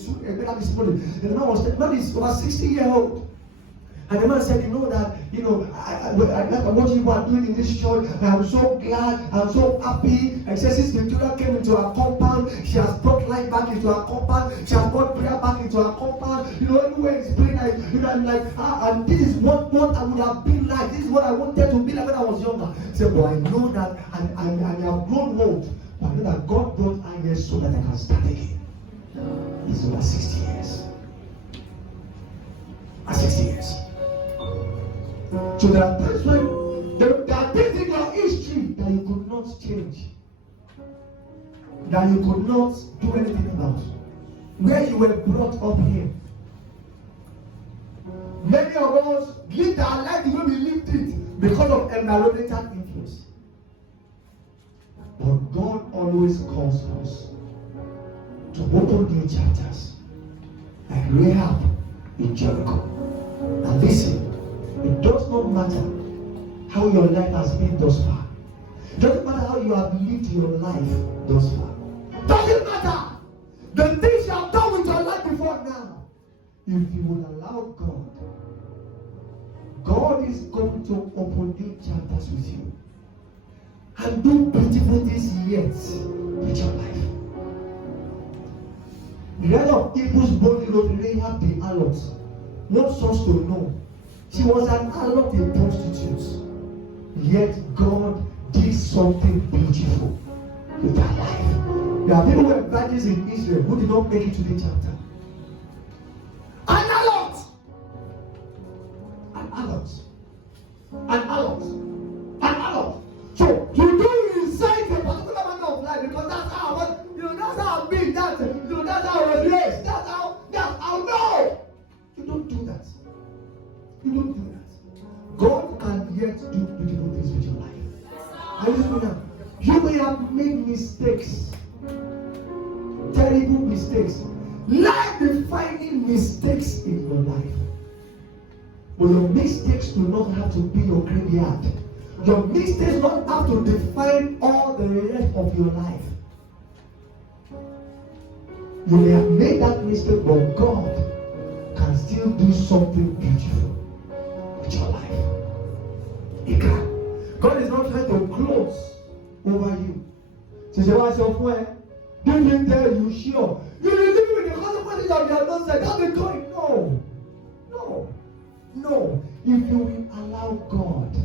man was over 60-year-old. And the man said, you know that, what you are doing in this church, I'm so glad, I'm so happy. And says since Victoria came into our compound, she has brought life back into our compound, she has brought prayer back into our compound. Everywhere is praying and this is what I would have been like. This is what I wanted to be like when I was younger. He said, but I know that I have grown old. But I know that God brought I here so that I can start again. He's over 60 years. At 60 years. So there are times when there are things in your history that you could not change, that you could not do anything about, where you were brought up here. Many of us lived our life the way we lived it because of environmental influence. But God always calls us to open new chapters, like Rahab in Jericho. And listen. It does not matter how your life has been thus far. It doesn't matter how you have lived your life thus far. It doesn't matter the things you have done with your life before now. If you will allow God, God is going to open new chapters with you and do beautiful things yet with your life. The writer of Hebrews boldly wrote, Rahab the harlot wants us to know she was an harlot, a prostitute. Yet God did something beautiful with her life. There are people who were virgins in Israel who did not make it to the chapter. An harlot! An harlot. An harlot. An harlot. So you do inside a particular manner of life because that's how I was, that's how I've been, that's how I was raised, that's how no! You don't do that. You don't do that. God can yet do beautiful things with your life. And listen now, you may have made mistakes, terrible mistakes, life-defining mistakes in your life. But your mistakes do not have to be your graveyard. Your mistakes don't have to define all the rest of your life. You may have made that mistake, but God can still do something beautiful with your life. He can. God is not trying to close over you. So say, what's your friend? Didn't tell you, sure. You will live with the consequences of your nonsense. That's the going. No. No. No. If you will allow God,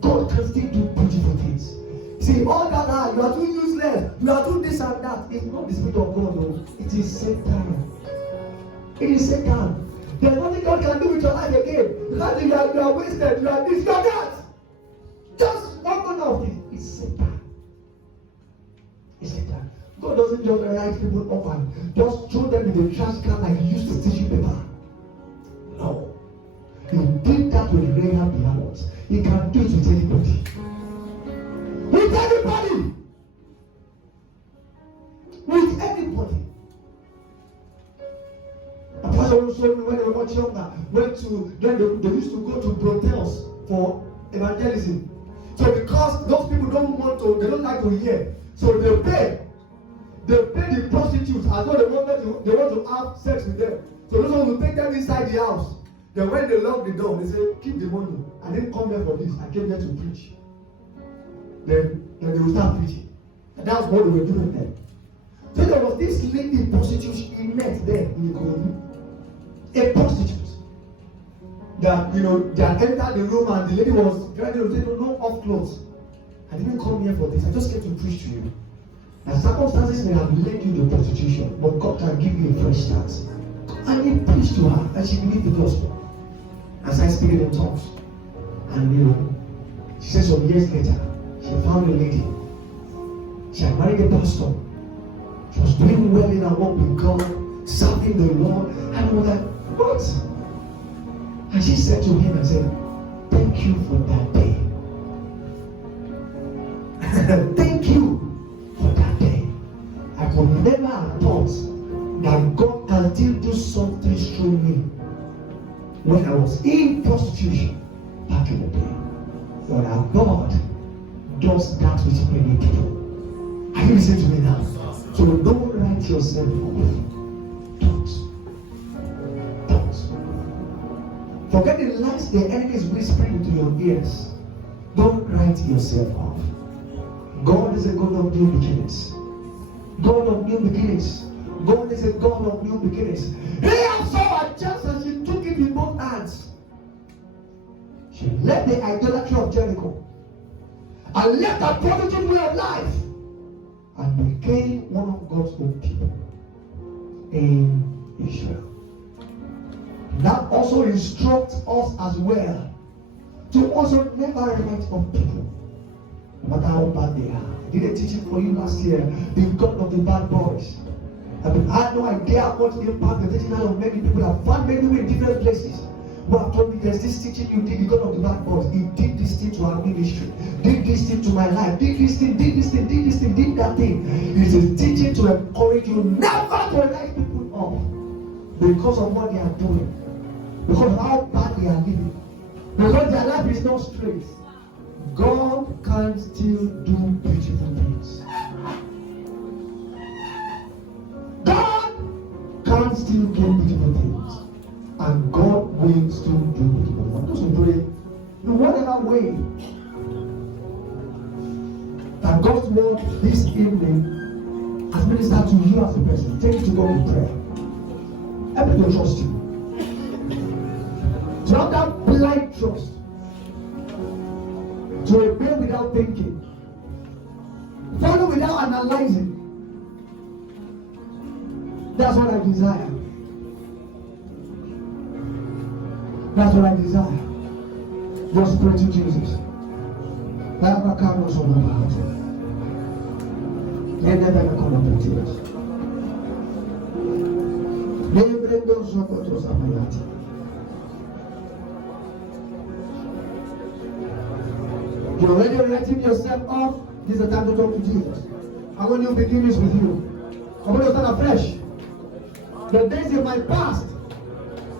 God can still do beautiful things. See, all that you are too useless, you are too this and that. It's not the Spirit of God, no. It is Satan. It is Satan. There's nothing God can do with your life again. Because you are wasted, you are this, you are that. Just one corner of it. It's Satan. It's Satan. God doesn't just write people up and just throw them in the trash can like he used to tissue paper. No. He did that with Rahab the harlot. He can do it with anybody. told me when they were much younger, they used to go to brothels for evangelism. So because those people they don't like to hear, so they pay the prostitutes as though they want to have sex with them. So those ones will take them inside the house. Then when they lock the door, they say, keep the money. I didn't come here for this. I came here to preach. Then they will start preaching. And that's what they were doing then. So there was this lady prostitute he met there in the a prostitute. That that entered the room and the lady was ready to say, no off clothes. I didn't come here for this. I just came to preach to you. And circumstances may have led you to prostitution, but God can give you a fresh start. And he preached to her, and she believed the gospel. As I speak in tongues. And she said some years later, she found a lady. She had married a pastor. She was doing well in her work with God, serving the Lord. And I was like, what? And she said to him and said, thank you for that day. Thank you for that day. I could never have thought that God can still do something through me when I was in prostitution back in the day. But our God does that with many people. Are you listening to me now? So don't write yourself off. Don't. Forget the lies the enemy is whispering into your ears. Don't write yourself off. God is a God of new beginnings. God of new beginnings. God is a God of new beginnings. Rahab saw a chance and she took it in both hands. She left the idolatry of Jericho and left a positive way of life and became one of God's own people in Israel. That also instructs us as well to also never write off people, no matter how bad they are. I did a teaching for you last year, the God of the bad boys. I had no idea what impact the teaching had on many people. I've found many people in different places. God told me there's this teaching you did, the God of the bad boys. He did this thing to our ministry, did this thing to my life, did this thing, did this thing, did this thing, did that thing. It's a teaching to encourage you never to write people off because of what they are doing, because of how bad they are living, because their life is not straight. God can still do beautiful things. God can still do beautiful things. And God will still do beautiful things. Those who pray, in whatever way that God's word this evening has ministered to you as a person, take it to God in prayer. Help me to trust you. To have that blind trust. To obey without thinking. Follow without analyzing. That's what I desire. That's what I desire. Just pray to Jesus. Never come on some of us. Never come on to us. Never those who go to Samayati. You're already writing yourself off. This is the time to talk to Jesus. I want new beginnings with you. I want to start afresh. The days in my past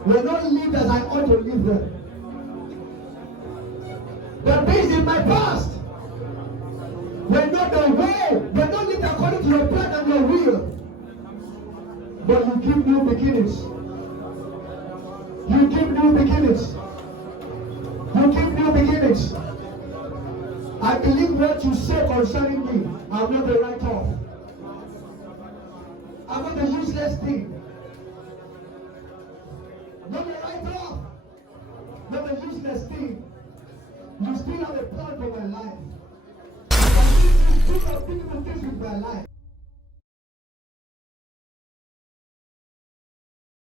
were not lived as I ought to live them. The days in my past were not the way, were not lived according to your plan and your will. But you give new beginnings. You give new beginnings. You give new beginnings. I believe what you say concerning me, I'm not the write-off. I'm not the useless thing. Not the write-off. Not the useless thing. You still have a plan for my life. You still have beautiful things with my life.